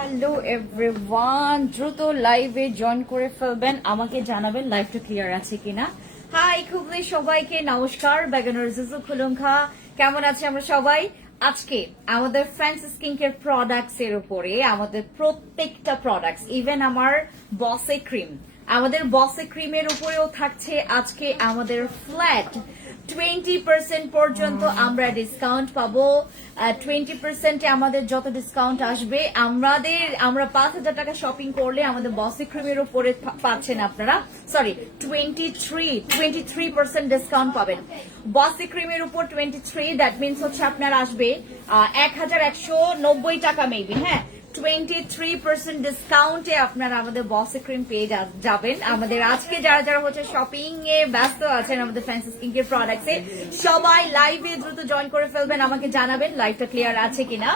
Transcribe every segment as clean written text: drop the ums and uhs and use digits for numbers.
Hello everyone, দ্রুত লাইভে join করে ফেলবেন, আমাকে জানাবেন লাইভটা ক্লিয়ার আছে কিনা। হাই খুবলি সবাইকে নমস্কার, বেগানোর জুজু খুলুঙ্খা, কেমন আছে আমরা সবাই? আজকে আমাদের ফ্যান্সি স্কিন কেয়ার প্রোডাক্টস এর উপরে আমাদের প্রত্যেকটা প্রোডাক্টস, ইভেন আমার বসে ক্রিম, আমাদের বসে ক্রিমের উপরেও থাকছে আজকে আমাদের ফ্ল্যাট 20% পর্যন্ত আমরা ডিসকাউন্ট পাবো। 20% আমাদের যত ডিসকাউন্ট আসবে আমরা 5,000 টাকা শপিং করলে আমাদের বসি ক্রিমের উপরে পাচ্ছেন আপনারা, সরি 23% ডিসকাউন্ট পাবেন বসি ক্রিমের উপর। 23 দ্যাট মিনস হচ্ছে আপনার আসবে 1,190 টাকা মেবি, হ্যাঁ 23% ডিসকাউন্টে আপনারা আমাদের বসে ক্রিম পেয়ে যাবেন। আমাদের আজকে যারা যারা হচ্ছে শপিং এ ব্যস্ত আছেন আমাদের ফ্যান্সি স্কিন কেয়ার প্রোডাক্টস এ, সবাই লাইভে দ্রুত জয়েন করে ফেলবেন, আমাকে জানাবেন লাইভটা ক্লিয়ার আছে কিনা।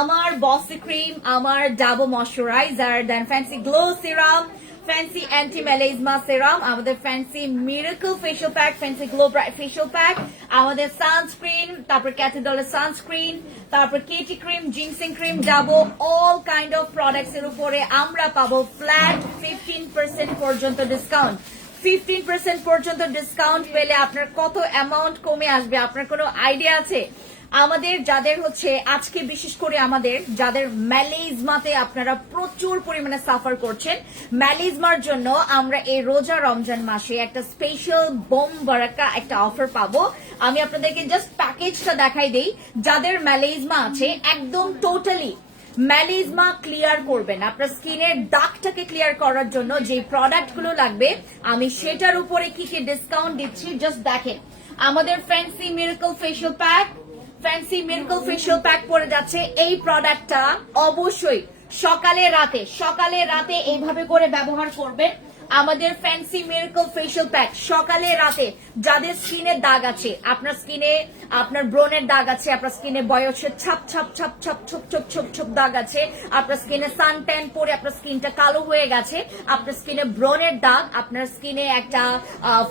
আমার বসে ক্রিম, আমার Dabo moisturizer, then fancy glow serum, fancy anti melasma serum, আমাদের fancy miracle facial pack, fancy glow bright facial pack, আমাদের সানস্ক্রিন, তারপর ক্যাথেড্রলের সানস্ক্রিন, তারপর KT cream, ginseng cream, Dabo, all kind of products এর উপরে আমরা পাবো ফ্ল্যাট 15% পর্যন্ত ডিসকাউন্ট। 15% পর্যন্ত ডিসকাউন্ট পেলে আপনার কত অ্যামাউন্ট কমে আসবে আপনার কোনো আইডিয়া আছে? আমাদের যাদের হচ্ছে আজকে বিশেষ করে আমাদের যাদের ম্যালেজমাতে আপনারা প্রচুর পরিমাণে সাফার করছেন, ম্যালেজমার জন্য আমরা এই রোজা রমজান মাসে একটা স্পেশাল বোম বারাকা একটা অফার পাবো। আমি আপনাদেরকে জাস্ট প্যাকেজটা দেখাই দেই। যাদের ম্যালেজমা আছে একদম টোটালি ম্যালেজমা ক্লিয়ার করবেন, আপনার স্কিনের দাগটাকে ক্লিয়ার করার জন্য যে প্রোডাক্ট গুলো লাগবে আমি সেটার উপরে কি কি ডিসকাউন্ট দিচ্ছি জাস্ট দেখেন। আমাদের fancy miracle facial pack, fancy miracle facial pack পড়ে যাচ্ছে। এই প্রোডাক্টটা অবশ্যই সকালে রাতে এইভাবে করে ব্যবহার করবেন। আমাদের ফ্যান্সি মিরাকল ফেশিয়াল প্যাক সকালে রাতে, যাদের স্কিনে দাগ আছে, আপনার স্কিনে আপনার ব্রনের দাগ আছে, আপনার স্কিনে বয়সের ছাপ ছাপ ছাপ ছাপ ছোপ ছোপ ছোপ ছোপ দাগ আছে, আপনার স্কিনে সান ট্যান পরে আপনার স্কিনটা কালো হয়ে গেছে, আপনার স্কিনে ব্রনের দাগ, আপনার স্কিনে একটা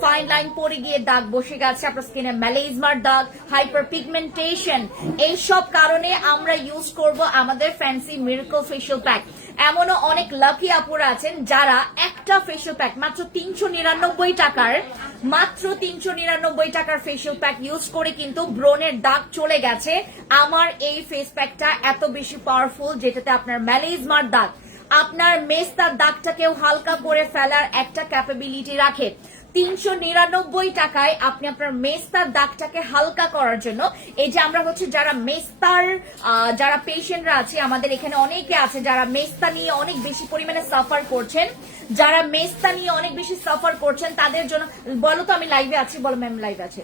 ফাইন লাইন পরে গিয়ে দাগ বসে গেছে, আপনার স্কিনে ম্যালেজমার দাগ, হাইপার পিগমেন্টেশন, এইসব কারণে আমরা ইউজ করব আমাদের ফ্যান্সি মিরাকল ফেশিয়াল প্যাক। এমনও অনেক লাকি আপুরা আছেন যারা একটা ফেশিয়াল প্যাক মাত্র 399 টাকার, মাত্র 399 টাকার ফেশিয়াল প্যাক ইউজ করে কিন্তু ব্রনের দাগ চলে গেছে। আমার এই ফেস প্যাকটা এত বেশি পাওয়ারফুল যেটাতে আপনার ম্যালেজমার দাগ, আপনার মেস্তার দাগটাকেও হালকা করে ফেলার একটা ক্যাপাবিলিটি রাখে। 399 টাকায় আপনি আপনার মেস্তার দাগটাকে হালকা করার জন্য, এই যে আমরা হচ্ছে যারা মেস্তার যারা পেশেন্টরা আছে আমাদের এখানে অনেকে আছে যারা মেস্তা নিয়ে অনেক বেশি পরিমাণে সাফার করছেন, যারা মেস্তা নিয়ে অনেক বেশি সাফার করছেন তাদের জন্য বলো তো, আমি লাইভে আছি, বলো ম্যাম লাইভে আছে।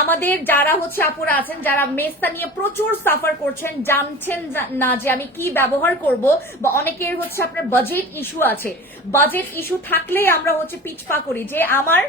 আমাদের যারা হচ্ছে আপুরা আছেন যারা মেস্তা নিয়ে প্রচুর সাফার করছেন, জানছেন না যে আমি কি ব্যবহার করব, বা অনেকের হচ্ছে আপনার বাজেট ইস্যু আছে, বাজেট ইস্যু থাকলেই আমরা হচ্ছে পিছপা করি যে আমার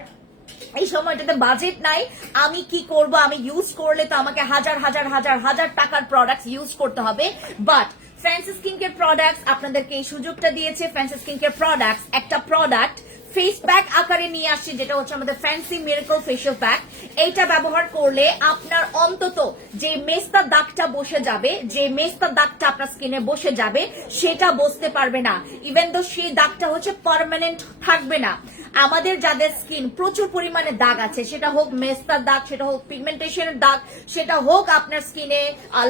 এই সময়টাতে বাজেট নাই, আমি কি করব, আমি ইউজ করলে তো আমাকে হাজার হাজার হাজার হাজার টাকার প্রোডাক্ট ইউজ করতে হবে। But fancy skin care products আপনাদেরকে এই সুযোগটা দিয়েছে। ফ্যান্সি স্কিন কেয়ার প্রোডাক্টস একটা প্রোডাক্ট ফেস প্যাক আকারে নিয়ে আসছে, যেটা হচ্ছে আমাদের ফ্যান্সি মিরাকল ফেশিয়াল প্যাক। এইটা ব্যবহার করলে আপনার অন্তত যে মেস্তা দাগটা বসে যাবে, যে মেস্তা দাগটা আপনার স্কিনে বসে যাবে সেটা বসতে পারবে না, ইভেন তো সেই দাগটা হচ্ছে পার্মানেন্ট থাকবে না। আমাদের যাদের স্কিন প্রচুর পরিমাণে দাগ আছে, সেটা হোক মেস্তার দাগ, সেটা হোক পিগমেন্টেশনের দাগ, সেটা হোক আপনার স্কিনে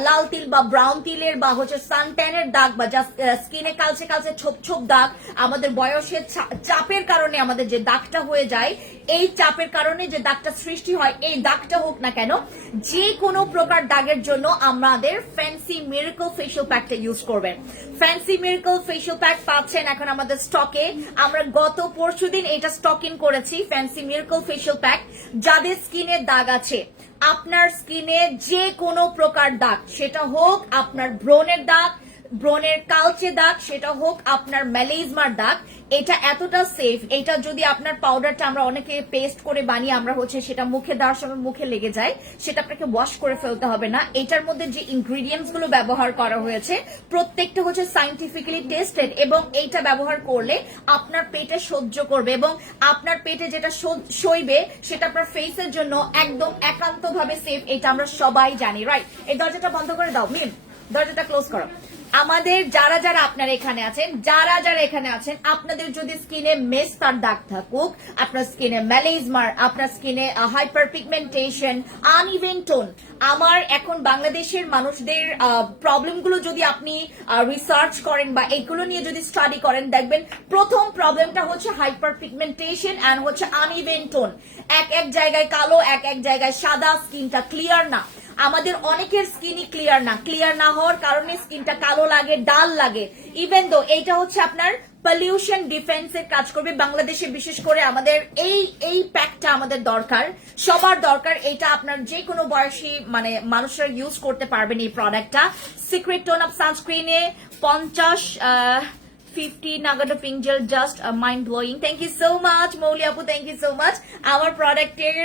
লাল তিল বা ব্রাউন তিলের বা হচ্ছে সান ট্যানের দাগ, বা জাস্ট স্কিনে কালচে কালচে ছোপ ছোপ দাগ, আমাদের বয়সের চাপের কারণে আমাদের যে দাগটা হয়ে যায়, এই চাপের কারণে যে দাগটা সৃষ্টি হয়, এই দাগটা হোক না কেন, যে কোনো প্রকার দাগের জন্য আমাদের ফ্যান্সি মিরাকল ফেশিয়াল প্যাকটা ইউজ করবেন। ফ্যান্সি মিরাকল ফেশিয়াল প্যাক পাচ্ছেন এখন আমাদের স্টকে। আমরা গত পরশুদিন এটা স্টক ইন করেছি, ফ্যান্সি মিরাকল ফেশিয়াল প্যাক। যাদের স্কিনে দাগ আছে, আপনার স্কিনে যে কোনো প্রকার দাগ, সেটা হোক আপনার ব্রনের দাগ, ব্রনের কালচে দাগ, সেটা হোক আপনার ম্যালেজমার দাগ, এটা এতটা সেফ। এটা যদি আপনার পাউডারটা আমরা অনেকে পেস্ট করে বানিয়ে আমরা হচ্ছে সেটা মুখে দেওয়ার সময় মুখে লেগে যায়, সেটা আপনাকে ওয়াশ করে ফেলতে হবে না। এটার মধ্যে যে ইনগ্রিডিয়েন্টস গুলো ব্যবহার করা হয়েছে প্রত্যেকটা হচ্ছে সাইন্টিফিক্যালি টেস্টেড, এবং এইটা ব্যবহার করলে আপনার পেটে সহ্য করবে, এবং আপনার পেটে যেটা সইবে সেটা আপনার ফেসের জন্য একদম একান্তভাবে সেফ। এটা আমরা সবাই জানি, রাইট? এই দরজাটা বন্ধ করে দাও মিম, দরজাটা ক্লোজ করো। আমাদের যারা যারা আপনারা এখানে আছেন, যারা যারা এখানে আছেন, আপনাদের যদি স্কিনে মেস্তার দাগ থাকুক, আপনার স্কিনে ম্যালেজমার, আপনার স্কিনে হাইপার পিগমেন্টেশন, আনইভেন টোন, আমার এখন বাংলাদেশের মানুষদের প্রবলেমগুলো যদি আপনি রিসার্চ করেন বা এগুলো নিয়ে যদি স্টাডি করেন, দেখবেন প্রথম প্রবলেমটা হচ্ছে হাইপার পিগমেন্টেশন এন্ড হচ্ছে আনইভেন টোন। এক এক জায়গায় কালো, এক এক জায়গায় সাদা, স্কিনটা ক্লিয়ার না। আমাদের অনেকের স্কিনই ক্লিয়ার না হওয়ার কারণে স্কিনটা কালো লাগে, ডাল লাগে। ইভেন দো এইটা হচ্ছে আপনার পলিউশন ডিফেন্সের কাজ করবে। বাংলাদেশে বিশেষ করে আমাদের এই প্যাকটা আমাদের দরকার, সবার দরকার। এটা আপনার যে কোনো বয়সী মানে মানুষরা ইউজ করতে পারবেন এই প্রোডাক্টটা। সিক্রেট টোন আপ সানস্ক্রিনে 50 নাগাটো pink gel, just mind blowing. Thank you so much Mouli আপু, থ্যাংক ইউ সো মাচ। আমার প্রোডাক্টের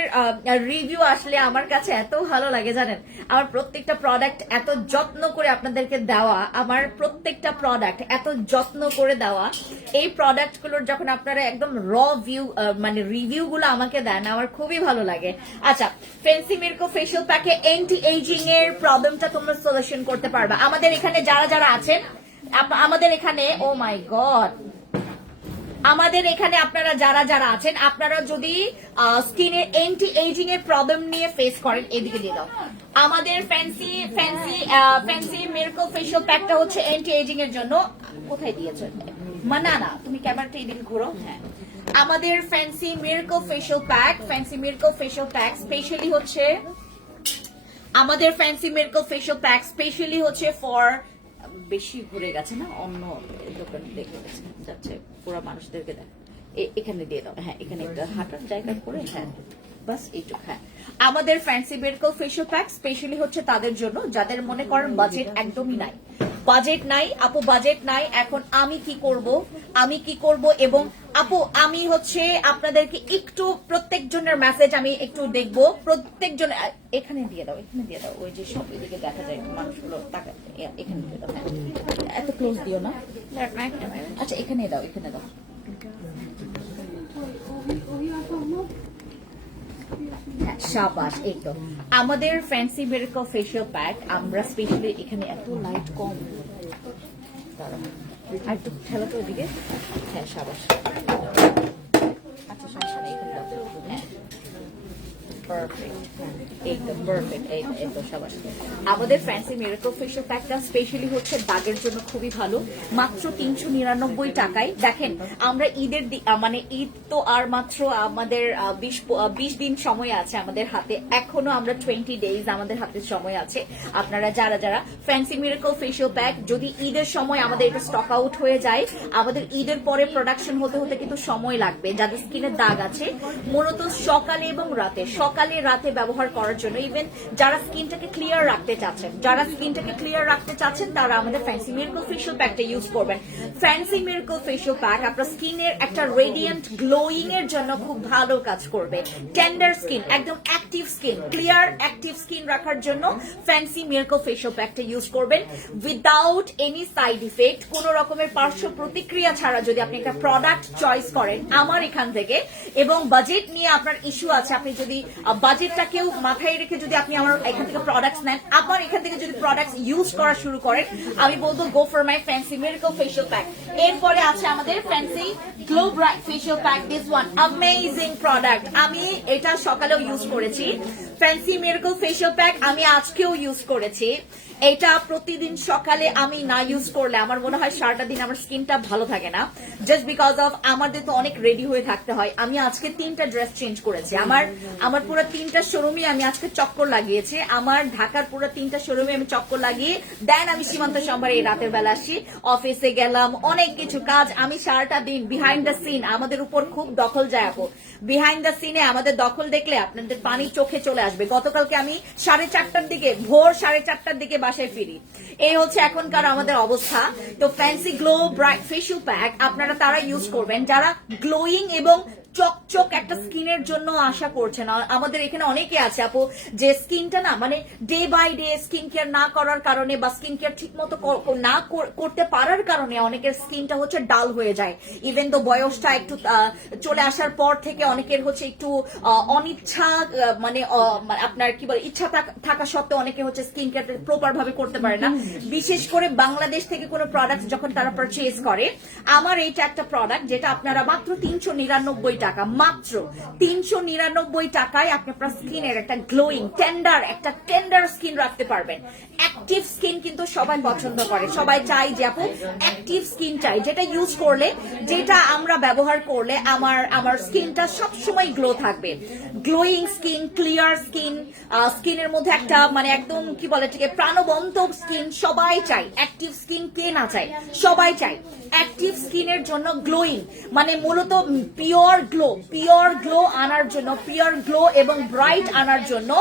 রিভিউ আসলে আমার কাছে এত ভালো লাগে জানেন। আমার প্রত্যেকটা প্রোডাক্ট এত যত্ন করে আপনাদেরকে দেওয়া, আমার প্রত্যেকটা প্রোডাক্ট এত যত্ন করে দেওয়া। এই প্রোডাক্টগুলোর যখন আপনারা একদম মানে রিভিউ গুলো আমাকে দেন, আমার খুবই ভালো লাগে। আচ্ছা, ফেন্সি মিরকো ফেশিয়াল প্যাকে অ্যান্টি এজিং এর প্রবলেমটা তোমরা সলিউশন করতে পারবা। আমাদের এখানে যারা যারা আছেন, আমাদের এখানে, ও মাই গড, আমাদের এখানে আপনারা যারা যারা আছেন, আপনারা যদি স্কিনের অ্যান্টি এজিং এর প্রবলেম নিয়ে ফেস করেন, এদিকে দিয়ে দাও। আমাদের ফ্যান্সি মিরকো ফেশিয়াল প্যাকটা হচ্ছে অ্যান্টি এজিং এর জন্য। কোথায় দিয়েছো? না তুমি ক্যামেরাটা এদিকে ঘুরো। হ্যাঁ, আমাদের fancy Mirko facial pack specially হচ্ছে, আমাদের fancy Mirko facial pack specially হচ্ছে ফর, বেশি ঘুরে গেছে না, অন্য দোকানে দেখে যাচ্ছে পুরো মানুষদেরকে দেখ। এখানে দিয়ে দাও। হ্যাঁ, এখানে একটা হাঁটার জায়গা করে, হ্যাঁ বাস এইটুক। হ্যাঁ, আমাদের fancy Mirko facial pack specially হচ্ছে তাদের জন্য যাদের মনে করেন বাজেট একদমই নাই। বাজেট নাই আপু, বাজেট নাই, এখন আমি কি করব। এবং আপু আমি হচ্ছে আপনাদেরকে একটু প্রত্যেকজনের মেসেজ আমি একটু দেখবো, প্রত্যেকজন এখানে দিয়ে দাও, ওই যে সব এদিকে দেখা যায় মানুষগুলো টাকা, এখানে দিয়ে দাও। হ্যাঁ, এত ক্লোজ দিও না। আচ্ছা, এখানে দাও। শাবাশ, এই তো আমাদের ফ্যান্সি মিরকো ফেশিয়াল প্যাক। আমরা স্পেশালি এখানে এত লাইট কম, আর একটু ঠেলা তো ওদিকে। হ্যাঁ, শাবাশ। আচ্ছা, সমস্যা নেই, এখানে দাও। হ্যাঁ, আমাদের ফ্যান্সি মিরকো ফেশিয়াল প্যাকটা স্পেশালি হচ্ছে দাগের জন্য খুবই ভালো, মাত্র 399 টাকায়। দেখেন, আমরা ঈদের মানে ঈদ তো আর মাত্র আমাদের 20 দিন সময় আছে আমাদের হাতে, এখনো আমরা 20 ডেজ আমাদের হাতে সময় আছে। আপনারা যারা যারা ফ্যান্সি মিরকো ফেশিয়াল প্যাক, যদি ঈদের সময় আমাদের এটা স্টক আউট হয়ে যায়, আমাদের ঈদের পরে প্রোডাকশন হতে হতে কিন্তু সময় লাগবে। যাদের স্কিনের দাগ আছে, মূলত সকালে এবং রাতে ব্যবহার করার জন্য, ইভেন যারা স্কিনটাকে ক্লিয়ার রাখতে চাচ্ছেন তারা আমাদের ফ্যান্সি মিরকো ফেশিয়াল প্যাকটা ইউজ করবেন। ফ্যান্সি মিরকো ফেশিয়াল প্যাক আপনার স্কিনের একটা রেডিয়েন্ট গ্লোয়িং এর জন্য খুব ভালো কাজ করবে। টেন্ডার স্কিন, একদম active skin, clear active skin রাখার জন্য ফ্যান্সি মিরকো ফেশিয়াল প্যাকটা ইউজ করবেন উইদাউট এনি সাইড ইফেক্ট, কোন রকমের পার্শ্ব প্রতিক্রিয়া ছাড়া। যদি আপনি একটা প্রোডাক্ট চয়েস করেন আমার এখান থেকে, এবং বাজেট নিয়ে আপনার ইস্যু আছে, আপনি যদি বাজেটটাকেও মাথায় রেখে যদি আপনি আমার এখান থেকে প্রোডাক্টস নেন, আপনার এখান থেকে যদি প্রোডাক্টস ইউজ করা শুরু করেন, আমি বলবো গো for my fancy Mirko facial pack. এরপরে আছে আমাদের fancy glow bright facial pack. This one amazing product, আমি এটা সকালেও ইউজ করেছি। ফ্যান্সি মিরকো ফেশিয়াল প্যাক আমি আজকেও ইউজ করেছি। এটা প্রতিদিন সকালে আমি না ইউজ করলে আমার মনে হয় সারাটা দিন আমার স্কিনটা ভালো থাকে না, জাস্ট বিকজ অফ আমাদের তো অনেক রেডি হয়ে থাকতে হয়। আমি আজকে 3টা ড্রেস চেঞ্জ করেছি, আমার পুরো 3টা শোরুমে আমি আজকে চক্কর লাগিয়েছি। আমার ঢাকার পুরো 3টা শোরুমে আমি চক্কর লাগিয়ে দেন আমি সীমান্ত সম্ভারে এই রাতের বেলা আসি, অফিসে গেলাম, অনেক কিছু কাজ। আমি সারাটা দিন বিহাইন্ড দ্য সিন, আমাদের উপর খুব দখল যায় আপু। বিহাইন্ড দ্য সিনে আমাদের দখল দেখলে আপনাদের পানি চোখে চলে আসবে। গতকালকে আমি 4:30টার দিকে, ভোর 4:30টার দিকে বাসায় ফিরি। এই হচ্ছে এখনকার আমাদের অবস্থা। তো fancy glow bright facial pack আপনারা তারা ইউজ করবেন যারা গ্লোয়িং এবং চকচক একটা স্কিনের জন্য আশা করছেন। আমাদের এখানে অনেকে আছে আপু যে স্কিনটা না মানে day by day skin care না করার কারণে বা স্কিন কেয়ার ঠিক মতো না করতে পারার কারণে অনেকের স্কিনটা হচ্ছে ডাল হয়ে যায়। ইভেন তো বয়সটা একটু চলে আসার পর থেকে অনেকের হচ্ছে একটু অনিচ্ছা মানে আপনার কি বলে ইচ্ছা থাকা সত্ত্বেও অনেকে হচ্ছে স্কিন কেয়ার প্রপার ভাবে করতে পারে না। বিশেষ করে বাংলাদেশ থেকে কোনো প্রোডাক্ট যখন তারা পারচেজ করে, আমার এইটা একটা প্রোডাক্ট যেটা আপনারা মাত্র 399 টাকা, মাত্র 399 টাকায় আপনি আপনার স্কিনের একটা গ্লোয়িং টেন্ডার স্কিন রাখতে পারবেন। অ্যাক্টিভ স্কিন কিন্তু সবাই পছন্দ করে, সবাই চাই যে আপু অ্যাক্টিভ স্কিন চাই, যেটা ইউজ করলে যেটা আমরা ব্যবহার করলে আমার স্কিনটা সবসময় গ্লো থাকবে। গ্লোয়িং স্কিন, ক্লিয়ার স্কিন, স্কিনের মধ্যে একটা মানে একদম কি বলে ঠিক প্রাণবন্ত স্কিন সবাই চাই। অ্যাক্টিভ স্কিন কে না চাই, সবাই চাই। অ্যাক্টিভ স্কিনের জন্য গ্লোয়িং মানে মূলত পিওর গ্লো আনার জন্য, পিওর গ্লো এবং ব্রাইট আনার জন্য,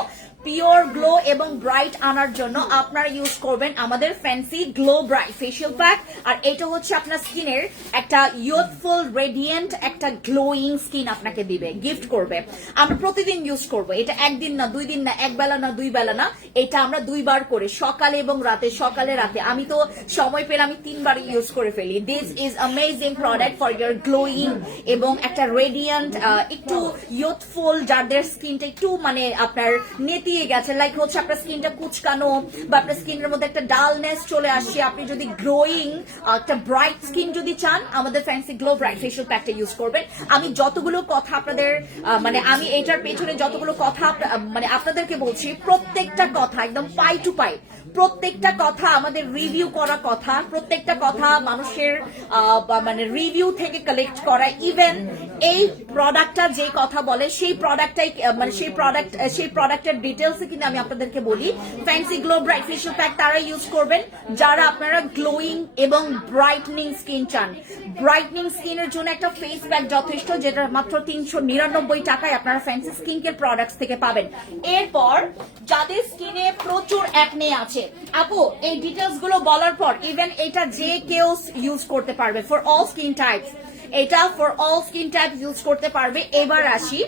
পিওর গ্লো এবং ব্রাইট আনার জন্য আপনারা ইউজ করবেন আমাদের fancy glow bright facial pack. আর এটা হচ্ছে আপনার স্কিনের একটা ইউথফুল রেডিয়েন্ট একটা গ্লোয়িং স্কিন আপনাকে দিবে, গিফট করবে। আমরা প্রতিদিন ইউজ করব এটা, একদিন না, 2 দিন না, এক বেলা না, 2 বেলা না, এটা আমরা 2 বার করে সকালে এবং রাতে, সকালে রাতে। আমি তো সময় পেলে আমি 3 বার ইউজ করে ফেলি। This is amazing product for your glowing এবং একটা রেডিয়েন্ট একটু ইউথফুল, যাদের স্কিনটা একটু মানে আপনার নেতি গেছে, লাইক হচ্ছে আপনার স্কিনটা কুচকানো বা আপনার স্কিনের মধ্যে একটা ডালনেস চলে আসছে, আপনি যদি গ্লোয়িং একটা ব্রাইট স্কিন যদি চান, আমাদের ফ্যান্সি গ্লো ব্রাইট ফেশিয়াল প্যাকটা ইউজ করবেন। আমি যতগুলো কথা আপনাদের মানে আমি এটার পেছনে যতগুলো কথা মানে আপনাদেরকে বলছি, প্রত্যেকটা কথা একদম পাই টু পাই, প্রত্যেকটা কথা আমাদের রিভিউ করা কথা, প্রত্যেকটা কথা মানুষের মানে রিভিউ থেকে কালেক্ট করা। ইভেন এই প্রোডাক্টটা যে কথা বলে সেই প্রোডাক্টটাই মানে সেই প্রোডাক্টের ডিটেলস কিন্তু আমি আপনাদেরকে বলি। Fancy glow bright facial pack তারা ইউজ করবেন যারা আপনারা গ্লোয়িং এবং ব্রাইটনিং স্কিন চান। ব্রাইটনিং স্কিনের জন্য একটা ফেস প্যাক যথেষ্ট, যেটা মাত্র 399 টাকায় আপনারা ফ্যান্সি স্কিন কেয়ার প্রোডাক্টস থেকে পাবেন। এরপর যাদের স্কিনে প্রচুর অ্যাকনে আছে, আপু এই ডিটেলস গুলো বলার পর ইভেন এটা যে কেউ ইউজ করতে পারবে, ফর অল স্কিন টাইপস, এটা for all skin type use করতে পারবে। এবার আসি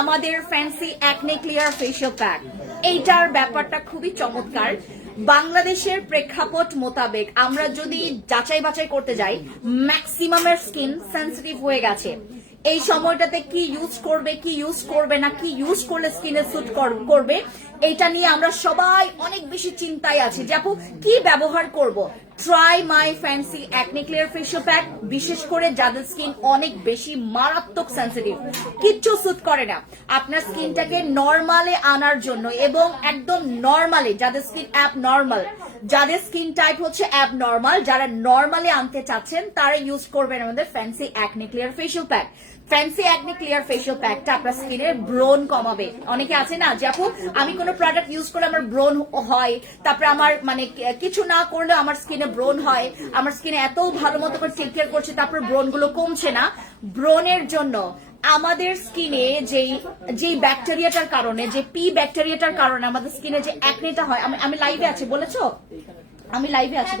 আমাদের fancy acne clear facial pack. এইটার ব্যাপারটা খুবই চমৎকার। বাংলাদেশের প্রেক্ষাপট মোতাবেক আমরা যদি যাচাই বাছাই করতে যাই, ম্যাক্সিমামের স্কিন সেন্সিটিভ হয়ে গেছে। এই সময়টাতে কি ইউজ করবে, কি ইউজ করবে না, কি ইউজ করলে স্কিনে স্যুট করবে, এটা নিয়ে আমরা সবাই অনেক বেশি চিন্তায় আছি যে আপু কি ব্যবহার করব। Try my fancy acne clear facial pack, বিশেষ করে যাদের স্কিন অনেক বেশি মারাত্মক সেন্সিটিভ, কিচ্ছু স্যুট করে না, আপনার স্কিনটাকে নর্মালে আনার জন্য এবং একদম নর্মালি, যাদের স্কিন অ্যাব নর্মাল, যাদের স্কিন টাইপ হচ্ছে অ্যাব নর্মাল, যারা নর্মালি আনতে চাচ্ছেন তারা ইউজ করবেন আমাদের fancy acne clear facial pack. Fancy acne clear facial প্যাকটা আপনার স্কিনের ব্রণ কমাবে। অনেকে আছে না যে আপু আমি কোনো প্রোডাক্ট ইউজ করলে আমার ব্রণ হয়, তারপরে আমার মানে কিছু না করলে আমার স্কিনে ব্রণ হয়, আমার স্কিনে এত ভালো মতো করে টেক কেয়ার করছে তারপর ব্রণ গুলো কমছে না। ব্রণের জন্য আমাদের স্কিনে যেই ব্যাকটেরিয়াটার কারণে, যে পি ব্যাকটেরিয়াটার কারণে আমাদের স্কিনে যে অ্যাকনেটা হয়, আমি লাইভে আছি বলেছো, আমি লাইভে আছি,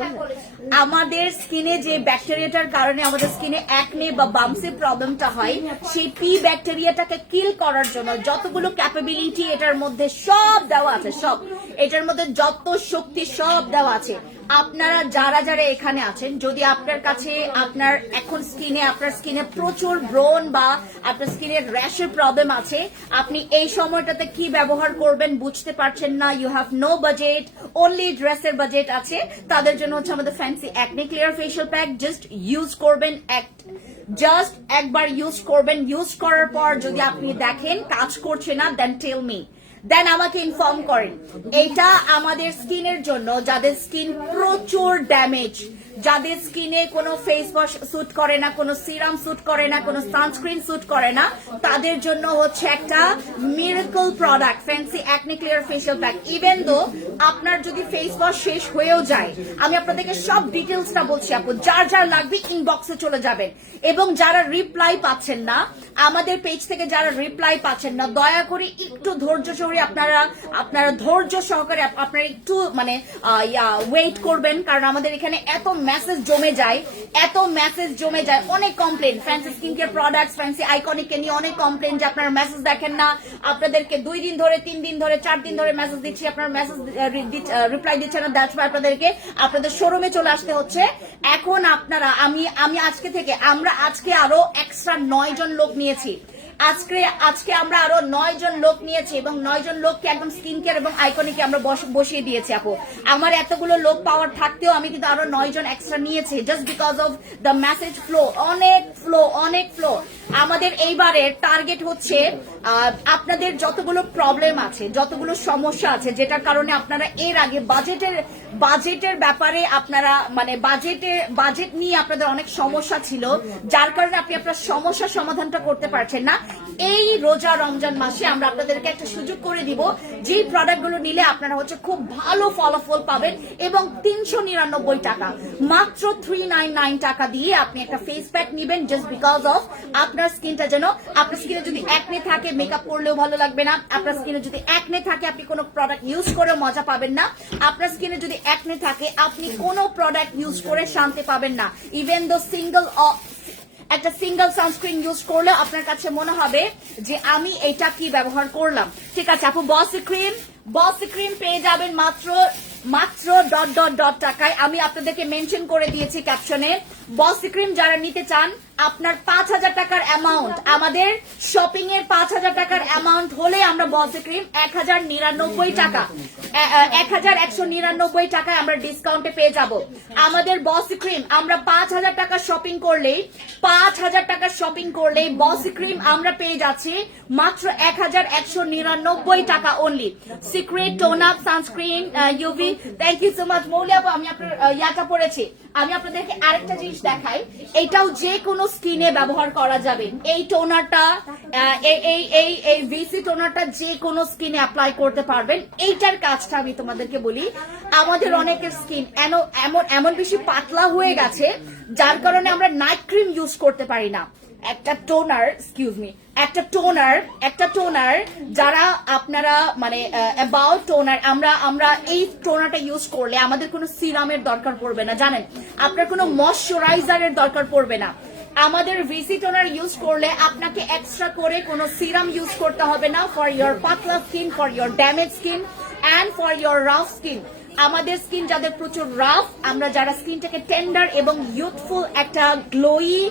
আমাদের স্কিনে যে ব্যাকটেরিয়াটার কারণে আমাদের স্কিনে অ্যাকনে বা বাম্পসের প্রবলেমটা হয়, সেই পি ব্যাকটেরিয়াটাকে কিল করার জন্য যতগুলো ক্যাপাবিলিটি এটার মধ্যে সব দেওয়া আছে, সব এটার মধ্যে যত শক্তি সব দেওয়া আছে। আপনারা যারা যারা এখানে আছেন, যদি আপনার কাছে আপনার এখন আপনার স্কিনে প্রচুর ব্রণ বা আপনার স্কিনের র্যাশের প্রবলেম আছে, আপনি এই সময়টাতে কি ব্যবহার করবেন বুঝতে পারছেন না, you have no budget, only ড্রেসের বাজেট আছে, তাদের জন্য হচ্ছে আমাদের fancy acne clear facial pack. Just use করবেন, জাস্ট একবার ইউজ করবেন, ইউজ করার পর যদি আপনি দেখেন কাজ করছে না, দেন টেল মি, দেন আমাকে ইনফর্ম করেন। এটা আমাদের স্কিনের জন্য, যাদের স্কিন প্রচুর ড্যামেজ, যাদের স্কিনে কোনো ফেস ওয়াশ স্যুট করে না, কোনো সিরাম স্যুট করে না, কোনো সানস্ক্রিন স্যুট করে না, তাদের জন্য হচ্ছে একটা miracle product fancy acne clear facial pack. Even though আপনার যদি ফেস ওয়াশ শেষ হয়েও যায়, আমি আপনাদেরকে সব ডিটেলসটা বলছি আপু, যার যার লাগবে ইনবক্সে চলে যাবেন। এবং যারা রিপ্লাই পাচ্ছেন না আমাদের পেজ থেকে, যারা রিপ্লাই পাচ্ছেন না, দয়া করে একটু ধৈর্য সহকারে করি আপনারা ধৈর্য সহকারে আপনারা একটু মানে ওয়েট করবেন, কারণ আমাদের এখানে এত মেসেজ জমে যায়, অনেক complain fancy skin care products, fancy iconic নিয়ে অনেক কমপ্লেন যে আপনারা মেসেজ দেখেন না, আপনাদেরকে 2 দিন ধরে 3 দিন ধরে 4 দিন ধরে মেসেজ দিচ্ছি, আপনারা মেসেজ রিপ্লাই দিচ্ছেন না, দ্যাটস ওয়াই আপনাদের শোরুমে চলে আসতে হচ্ছে। এখন আপনারা আমি আমরা আজকে আরো এক্সট্রা 9 জন লোক নিয়েছি, আজকে আমরা আরো 9 জন লোক নিয়েছি এবং 9 জন লোককে একদম স্কিন কেয়ার এবং আইকনিকে আমরা বসিয়ে দিয়েছি। আপু আমার এতগুলো লোক পাওয়ার থাকতেও আমি কিন্তু আরো 9 জন এক্সট্রা নিয়েছি, just because of the message অনেক ফ্লো। আমাদের এইবারের টার্গেট হচ্ছে আপনাদের যতগুলো প্রবলেম আছে, যতগুলো সমস্যা আছে, যেটার কারণে আপনারা এর আগে বাজেটের ব্যাপারে আপনারা মানে বাজেট নিয়ে আপনাদের অনেক সমস্যা ছিল, যার কারণে আপনি আপনার সমস্যার সমাধানটা করতে পারছেন না। এই রোজা রমজান মাসে আমরা আপনাদেরকে একটা সুযোগ করে দিব, যে প্রোডাক্টগুলো নিলে আপনারা হচ্ছে খুব ভালো ফলাফল পাবেন এবং 399 টাকা, মাত্র 399 টাকা দিয়ে আপনি একটা ফেস প্যাক নিবেন, জাস্ট বিকজ অফ আপনার স্কিনটা যেন, আপনার স্কিনে যদি একনে থাকে মেকআপ করলেও ভালো লাগবে না, আপনার স্কিনে যদি একনে থাকে আপনি কোনো প্রোডাক্ট ইউজ করে মজা পাবেন না, আপনার স্কিনে যদি একনে থাকে আপনি কোনো প্রোডাক্ট ইউজ করে শান্তি পাবেন না। ইভেন দ্য একটা সিঙ্গেল সানস্ক্রিন ইউজ করলে আপনার কাছে মনে হবে যে আমি এটা কি ব্যবহার করলাম। ঠিক আছে আপু, বসি ক্রিম পেয়ে যাবেন মাত্র টাকায়। আমি আপনাদেরকে মেনশন করে দিয়েছি ক্যাপশনে, বসি ক্রিম যারা নিতে চান আপনার 5000 টাকার অ্যামাউন্ট, আমাদের শপিং এর 5000 টাকার অ্যামাউন্ট হলে আমরা বসি ক্রিম 1099 টাকা 1199 টাকায় আমরা ডিসকাউন্টে পেয়ে যাব। আমাদের বসি ক্রিম আমরা 5000 টাকা শপিং করলেই বসি ক্রিম আমরা পেয়ে যাচ্ছি মাত্র 1199 টাকা only. Secret tone up sunscreen UV, thank you so much Mouli আপু। আমি আপনার ইয়াটা পড়েছি, আমি আপনাদেরকে আরেকটা জিনিস দেখাই, এটাও যে কোনো স্কিনে ব্যবহার করা যাবে। এই টোনারটা এই ভিসি টোনারটা যে কোনো স্কিনে অ্যাপ্লাই করতে পারবেন। এইটার কাজটা আমি তোমাদেরকে বলি, আমাদের অনেকের স্কিন এমন বেশি পাতলা হয়ে গেছে যার কারণে আমরা নাইট ক্রিম ইউজ করতে পারি না। একটা টোনার যারা আপনারা মানে অ্যাবাউট টোনার, আমরা এই টোনারটা ইউজ করলে আমাদের কোনো সিরামের দরকার পড়বে না, জানেন, আপনার কোনো ময়শ্চারাইজারের দরকার পড়বে না। আমাদের ভিসি টোনার ইউজ করলে আপনাকে এক্সট্রা করে কোনো সিরাম ইউজ করতে হবে না, ফর ইয়োর পাতলা skin, for your damage skin and for your rough skin. আমাদের স্কিন যাদের প্রচুর রাফ, আমরা যারা স্কিনটাকে টেন্ডার এবং ইউথফুল একটা গ্লোয়ি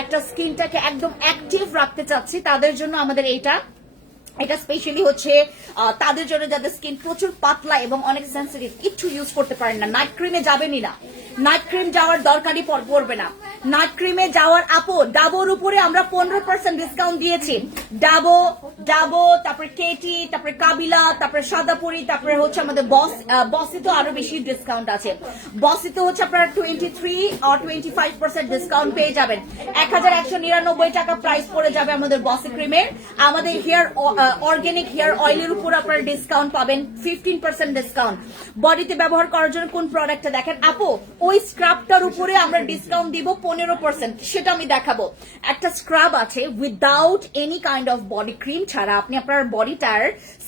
একটা স্কিনটাকে একদম অ্যাক্টিভ রাখতে চাচ্ছি, তাদের জন্য আমাদের এটা স্পেশালি হচ্ছে তাদের জন্য যাদের স্কিন প্রচুর পাতলা এবং অনেক সেন্সিটিভ, একটু ইউজ করতে পারেন না, নাইট ক্রিমে যাবেনই না, নাইট ক্রিম যাওয়ার দরকারই পড়বে না। নাইট ক্রিমে যাওয়ার ডাবোর উপরে আমরা 15% ডিসকাউন্ট দিয়েছি। ডাবো, তারপরে কেটি, তারপরে কাবিলা, তারপরে সাদাপুরি, তারপরে হচ্ছে আমাদের বসিতে আরো বেশি ডিসকাউন্ট আছে। বসিতে হচ্ছে আপনারা 23 or 25% ডিসকাউন্ট পেয়ে যাবেন। 1199 টাকা প্রাইস পড়ে যাবে আমাদের বসি ক্রিমের। আমাদের অর্গানিক হেয়ার অয়েলের উপর আপনারা ডিসকাউন্ট পাবেন, 15% ডিসকাউন্ট। বডিতে ব্যবহার করার জন্য কোন প্রোডাক্টটা দেখেন আপু, ওই স্ক্রাবটার উপরে আমরা ডিসকাউন্ট দিব 15%, সেটা আমি দেখাবো। একটা স্ক্রাব আছে without any kind of body cream ছাড়া, আপনি আপনার বডিটার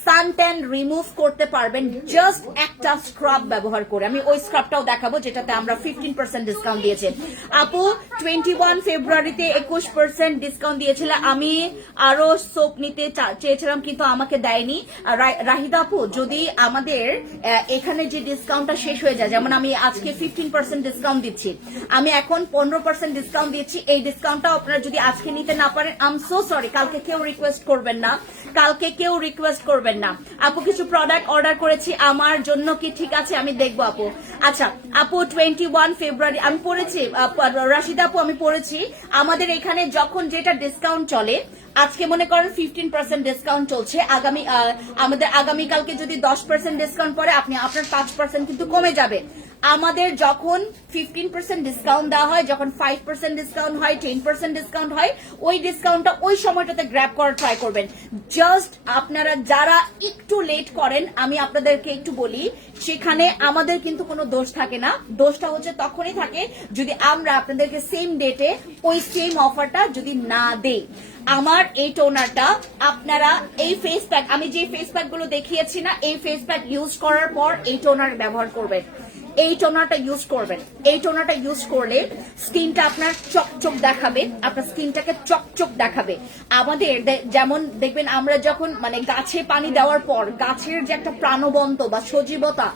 সানট্যান রিমুভ করতে পারবেন জাস্ট একটা স্ক্রাব ব্যবহার করে। আমি ওই স্ক্রাবটাও দেখাবো যেটাতে আমরা 15% ডিসকাউন্ট দিয়েছি। আপু 21 ফেব্রুয়ারিতে 21% ডিসকাউন্ট দিয়েছিল, আমি আরো সোপ নিতে চেয়েছিলাম কিন্তু আমাকে দেয়নি। রাহিদা আপু, যদি আমাদের এখানে যে ডিসকাউন্টটা শেষ হয়ে যায়, যেমন আমি আজকে 15% ডিসকাউন্ট দিচ্ছি, আমি এখন 15% ডিসকাউন্ট দিচ্ছি, এই ডিসকাউন্টটা আপনারা যদি আজকে নিতে না পারেন, আই এম সো সরি, কালকে কেউ রিকোয়েস্ট করবেন না। আপু কিছু প্রোডাক্ট অর্ডার করেছি, আমার জন্য কি ঠিক আছে? আমি দেখবো আপু। আচ্ছা আপু 21 ফেব্রুয়ারি আমি পড়েছি, রাশিদা আপু আমি পড়েছি, আমাদের এখানে যখন যেটা ডিসকাউন্ট চলে, আজকে মনে করেন 15% ডিসকাউন্ট চলছে, আমাদের আগামীকালকে যদি 10% ডিসকাউন্ট পরে আপনার 5% কিন্তু কমে যাবে। আমাদের যখন 15% ডিসকাউন্ট দেওয়া হয়, যখন 5% ডিসকাউন্ট হয়, 10% ডিসকাউন্ট হয়, ওই ডিসকাউন্টটা ওই সময়টাতে গ্র্যাব করার ট্রাই করবেন। জাস্ট আপনারা যারা একটু লেট করেন, আমি আপনাদেরকে একটু বলি, সেখানে আমাদের কিন্তু কোনো দোষ থাকে না, দোষটা হচ্ছে তখনই থাকে যদি আমরা আপনাদেরকে সেম ডেটে ওই সেম অফারটা যদি না দেই। আমার এই টোনারটা আপনারা এই ফেস প্যাক, আমি যে ফেস প্যাক গুলো দেখিয়েছি না, এই ফেস প্যাক ইউজ করার পর এই টোনার ব্যবহার করবেন, এই টোনারটা ইউজ করবেন। এই টোনারটা ইউজ করলে স্কিনটা আপনার চকচক দেখাবে, আপনার স্কিনটাকে চকচক দেখাবে। আমাদের যেমন দেখবেন আমরা যখন মানে গাছে পানি দেওয়ার পর গাছের যে একটা প্রাণবন্ত বা সজীবতা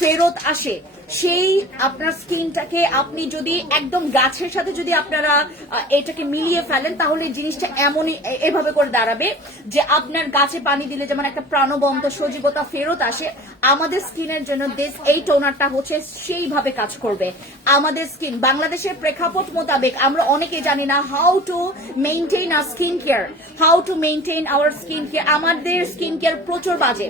ফেরত আসে, সেই আপনার স্কিনটাকে আপনি যদি একদম গাছের সাথে যদি আপনারা এটাকে মিলিয়ে ফেলেন, তাহলে জিনিসটা এমনই এভাবে করে দাঁড়াবে যে আপনার গাছে পানি দিলে যেমন একটা প্রাণবন্ত সজীবতা ফেরত আসে, আমাদের স্কিনের জন্য এই টোনারটা হচ্ছে সেইভাবে কাজ করবে। আমাদের স্কিন বাংলাদেশের প্রেক্ষাপট মোতাবেক আমরা অনেকে জানি না how to maintain our skin care, how to maintain our skin care. আমাদের স্কিন কেয়ার প্রচুর বাজে।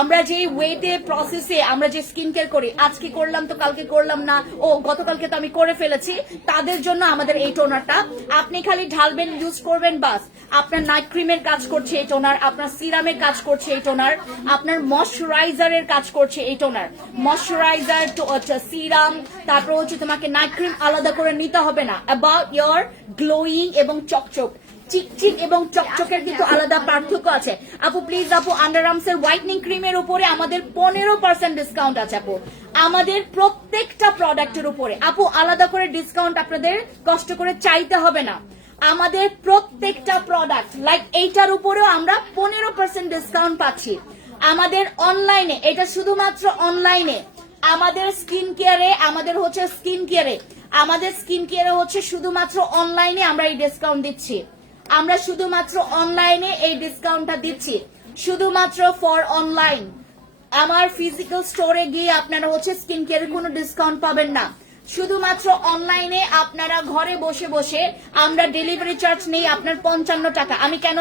আমরা যে ওয়েতে প্রসেসে আমরা যে স্কিন কেয়ার করি, আজকে করলাম তো কালকে করলাম না, ও গতকালকে তো আমি করে ফেলেছি, তাদের জন্য আমাদের এই টোনারটা। আপনি খালি ঢালবেন, ইউজ করবেন, বাস। আপনার নাইট ক্রিমের কাজ করছে এই টোনার, আপনার সিরামের কাজ করছে এই টোনার, আপনার ময়শ্চারাইজারের কাজ করছে এই টোনার। ময়শ্চারাইজার, সিরাম, তারপর হচ্ছে তোমাকে নাইট ক্রিম আলাদা করে নিতে হবে না। অ্যাবাউট ইয়োর গ্লোয়িং এবং চকচক, চিকচিক এবং চকচকের কিন্তু আলাদা পার্থক্য আছে। আপু প্লিজ আপু, আন্ডার আর্মস এর হোয়াইটনিং ক্রিমের উপরে আমাদের 15% ডিসকাউন্ট আছে আপু, আমাদের প্রত্যেকটা প্রোডাক্টের উপরে। আপু আলাদা করে ডিসকাউন্ট আপনাদের কষ্ট করে চাইতে হবে না, আমাদের প্রত্যেকটা প্রোডাক্ট লাইক এইটার উপরেও আমরা 15% ডিসকাউন্ট পাচ্ছি। আমাদের অনলাইনে, এটা শুধুমাত্র অনলাইনে, আমাদের স্কিন কেয়ারে, আমাদের হচ্ছে স্কিন কেয়ারে, আমাদের স্কিন কেয়ারে হচ্ছে শুধুমাত্র অনলাইনে আমরা এই ডিসকাউন্ট দিচ্ছি। আমরা শুধুমাত্র অনলাইনে এই ডিসকাউন্টটা দিচ্ছি, শুধুমাত্র ফর অনলাইন। আমার ফিজিক্যাল স্টোরে গিয়ে আপনারা হচ্ছে স্কিন কেয়ারের কোনো ডিসকাউন্ট পাবেন না, শুধুমাত্র অনলাইনে আপনারা ঘরে বসে বসে। আমরা ডেলিভারি চার্জ নেই আপনার 55 টাকা। আমি কেন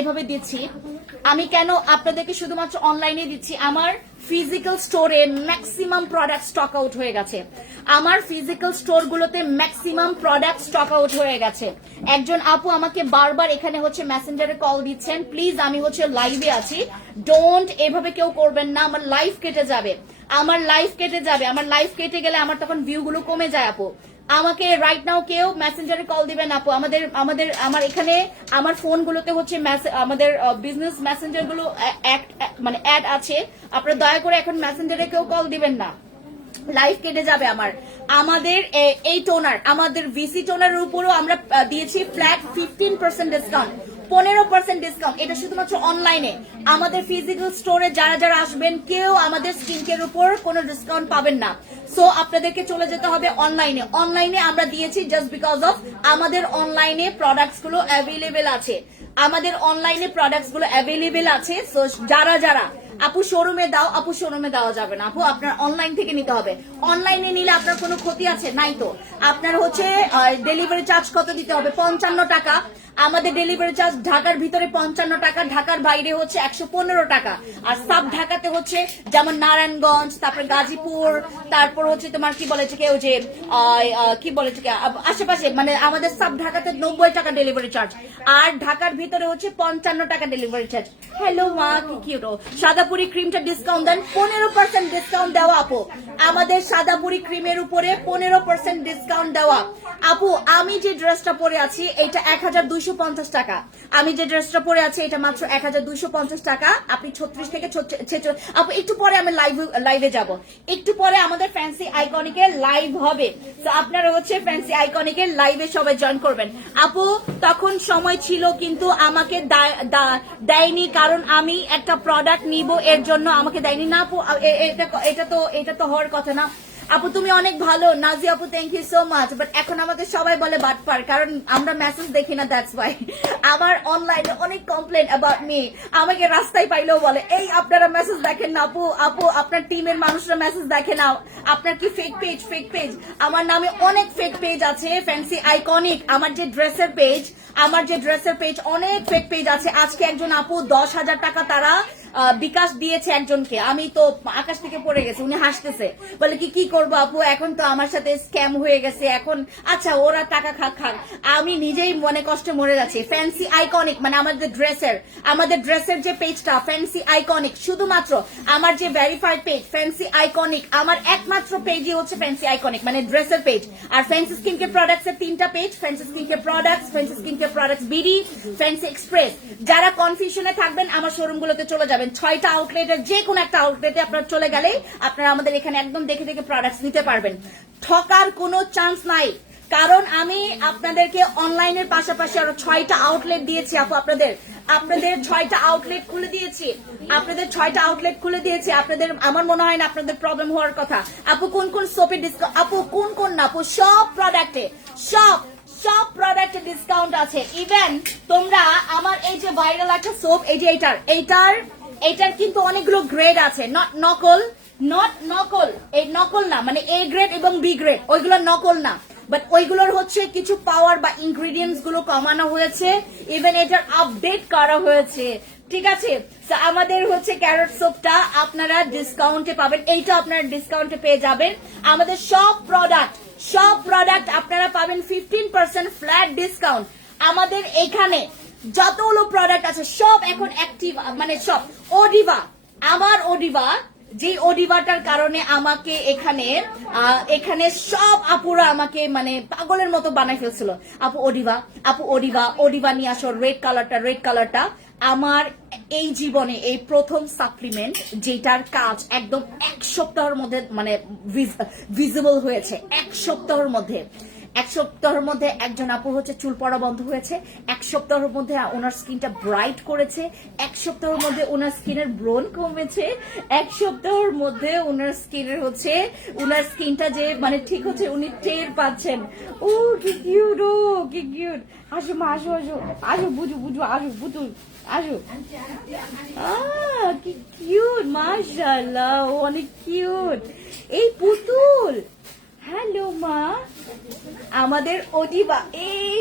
এভাবে দিচ্ছি, আমি কেন আপনাদেরকে শুধুমাত্র অনলাইনে দিচ্ছি? আমার ফিজিক্যাল স্টোরে ম্যাক্সিমাম প্রোডাক্ট স্টক আউট হয়ে গেছে, আমার ফিজিক্যাল স্টোর গুলোতে ম্যাক্সিমাম প্রোডাক্ট স্টক আউট হয়ে গেছে। একজন আপু আমাকে বারবার এখানে হচ্ছে মেসেঞ্জারে কল দিচ্ছেন, প্লিজ আমি হচ্ছে লাইভে আছি, ডোন্ট এভাবে কেউ করবেন না, আমার লাইভ কেটে যাবে, আমার লাইভ কেটে যাবে, আমার লাইভ কেটে গেলে আমার তখন ভিউ গুলো কমে যায়। আপু আমাকে রাইট নাও কেউ মেসেঞ্জারে কল দিবেন আপু, আমার এখানে আমার ফোন গুলোতে হচ্ছে আমাদের বিজনেস মেসেঞ্জার গুলো মানে অ্যাড আছে, আপনারা দয়া করে এখন মেসেঞ্জারে কেউ কল দিবেন না, লাইভ কেটে যাবে আমার। আমাদের এই টোনার, আমাদের ভিসি টোনারের উপরও আমরা দিয়েছি ফ্ল্যাট 15% ডিসকাউন্ট, 15% ডিসকাউন্ট। এটা শুধুমাত্র অনলাইনে, আমাদের ফিজিক্যাল স্টোরে যারা যারা আসবেন কেউ আমাদের স্কিন কেয়ার উপর কোনো ডিসকাউন্ট পাবেন না। সো আপনাদেরকে চলে যেতে হবে অনলাইনে। অনলাইনে আমরা দিয়েছি জাস্ট বিকজ অফ আমাদের অনলাইনে প্রোডাক্টস গুলো অ্যাভেলেবেল আছে, আমাদের অনলাইনে প্রোডাক্টস গুলো অ্যাভেলেবেল আছে। সো যারা যারা আপু শোরুমে দাও, আপু শোরুমে দেওয়া যাবে না আপু, আপনার অনলাইন থেকে নিতে হবে। অনলাইনে নিলে আপনার কোনো ক্ষতি আছে? নাই তো। আপনার হচ্ছে ডেলিভারি চার্জ কত দিতে হবে? 55 টাকা। আমাদের ডেলিভারি চার্জ ঢাকার ভিতরে 55 টাকা, ঢাকার বাইরে হচ্ছে 115 টাকা। আর সাব ঢাকাতে হচ্ছে যেমন নারায়ণগঞ্জ, তারপর গাজীপুর, তারপর হচ্ছে তোমার কি বলে কেউ যে কি বলে আশেপাশে, মানে আমাদের সাব ঢাকাতে 90 টাকা ডেলিভারি চার্জ, আর ঢাকার ভিতরে হচ্ছে 55 টাকা ডেলিভারি চার্জ। হ্যালো মা, কি কিউট। সাদাপুরি ক্রিমটা ডিসকাউন্ট দেন, 15% ডিসকাউন্ট দেওয়া আপু, আমাদের সাদাপুরি ক্রিমের উপরে 15% ডিসকাউন্ট দেওয়া। আপু আমি যে ড্রেসটা পরে আছি এটা 1250 টাকা, আমি যে ড্রেসটা পরে আছি এটা মাত্র 1250 টাকা। আপনি 36 থেকে 46 আপু একটু পরে আমি লাইভে যাব, একটু পরে আমাদের ফ্যান্সি আইকনিকের লাইভ হবে, তো আপনারা হচ্ছে ফ্যান্সি আইকনিকের লাইভে সবাই জয়েন করবেন। আপু তখন সময় ছিল কিন্তু আমাকে দেয়নি, কারণ আমি একটা প্রোডাক্ট নিব এর জন্য আমাকে দেয়নি না আপু, এটা তো হওয়ার কথা না। আপু তুমি অনেক ভালো, নাজি আপু thank you so much, but এখন আমাদের সবাই বলে বাটপার, কারণ আমরা মেসেজ দেখি না, দ্যাটস ওয়াই। আমার অনলাইনে অনেক কমপ্লেন অ্যাবাউট মি, আমাকে রাস্তায় পাইলেও বলে এই আপনারা মেসেজ দেখেন না আপু, আপু আপনার টিমের মানুষরা মেসেজ দেখে না, আপনার কি ফেক পেজ। আমার নামে অনেক ফেক পেজ আছে, ফ্যান্সি আইকনিক আমার যে ড্রেসের পেজ, অনেক ফেক পেজ আছে। আজকে একজন আপু 10,000 টাকা তারা বিকাশ দিয়েছে একজনকে, আমি তো আকাশ থেকে পড়ে গেছে, উনি হাসতেছে, বলে কি করবো আপু, এখন তো আমার সাথে স্ক্যাম হয়ে গেছে, এখন আচ্ছা ওরা টাকা খাক, আমি নিজেই মনে কষ্টে মরে যাচ্ছি। ফ্যান্সি আইকনিক মানে আমাদের ড্রেসের যে পেজটা ফ্যান্সি আইকনিক, শুধুমাত্র আমার যে ভেরিফাইড পেজ ফ্যান্সি আইকনিক, আমার একমাত্র পেজই হচ্ছে ফ্যান্সি আইকনিক মানে ড্রেসের পেজ। আর ফ্যান্সি স্কিন কেয়ার প্রোডাক্টস এর 3টা page, fancy skin care products, fancy skin care products BD, fancy express. যারা কনফিউশনে থাকবেন আমার শোরুমগুলোতে চলে যাবেন, 6টা আউটলেটের যে কোনো একটা আউটলেটে আপনারা চলে গেলেই আপনারা আমাদের এখানে একদম দেখে দেখে প্রোডাক্টস নিতে পারবেন। ঠকার কোনো চান্স নাই, কারণ আমি আপনাদেরকে অনলাইনের পাশাপাশি আরো 6টা আউটলেট দিয়েছি আপু, আপনাদের 6টা আউটলেট খুলে দিয়েছি, আপনাদের আমার মনে হয় না আপনাদের প্রবলেম হওয়ার কথা। আপু কোন সোপের ডিসকাউন্ট, আপু কোন না আপু, সব প্রোডাক্টে ডিসকাউন্ট আছে। ইভেন তোমরা আমার এই যে ভাইরাল একটা সোপ, এই যে এইটার কিন্তু অনেকগুলো গ্রেড আছে, নট নকল, এই নকল না মানে এ গ্রেড এবং বি গ্রেড, ওইগুলো নকল না, বাট ওইগুলোর হচ্ছে কিছু পাওয়ার বা ইনগ্রিডিয়েন্টস গুলো কমানো হয়েছে, ইভেন এটার আপডেট করা হয়েছে, ঠিক আছে। আমাদের হচ্ছে ক্যারট সোপটা আপনারা ডিসকাউন্টে পাবেন, এইটা আপনারা ডিসকাউন্টে পেয়ে যাবেন। আমাদের সব প্রোডাক্ট আপনারা পাবেন 15% ফ্ল্যাট ডিসকাউন্ট। আমাদের এখানে যতগুলো প্রোডাক্ট আছে সব এখন অ্যাক্টিভ, মানে সব আমার যে ওডিভাটার কারণে আমাকে এখানে সব আপুরা আমাকে মানে পাগলের মতো বানাই ফেলছিল, আপু ওডিভা নিয়ে আসো, রেড কালারটা আমার এই জীবনে এই প্রথম সাপ্লিমেন্ট যেটার কাজ একদম 1 সপ্তাহের মধ্যে মানে ভিজিবল হয়েছে। 1 সপ্তাহের মধ্যে একজন আপুর হচ্ছে চুল পড়া বন্ধ হয়েছে, 1 সপ্তাহের মধ্যে ওনার স্কিনটা ব্রাইট করেছে, 1 সপ্তাহের মধ্যে ওনার স্কিনের ব্রন কমেছে, 1 সপ্তাহের মধ্যে ওনার স্কিনটা যে মানে ঠিক হচ্ছে উনি টের পাচ্ছেন। ও কি কিউট, আসো মা আসো বুঝু আসো কি কিউট, মাশাআল্লাহ অনেক কিউট এই পুতুল। হ্যালো মা, আমাদের ওডিভা, এই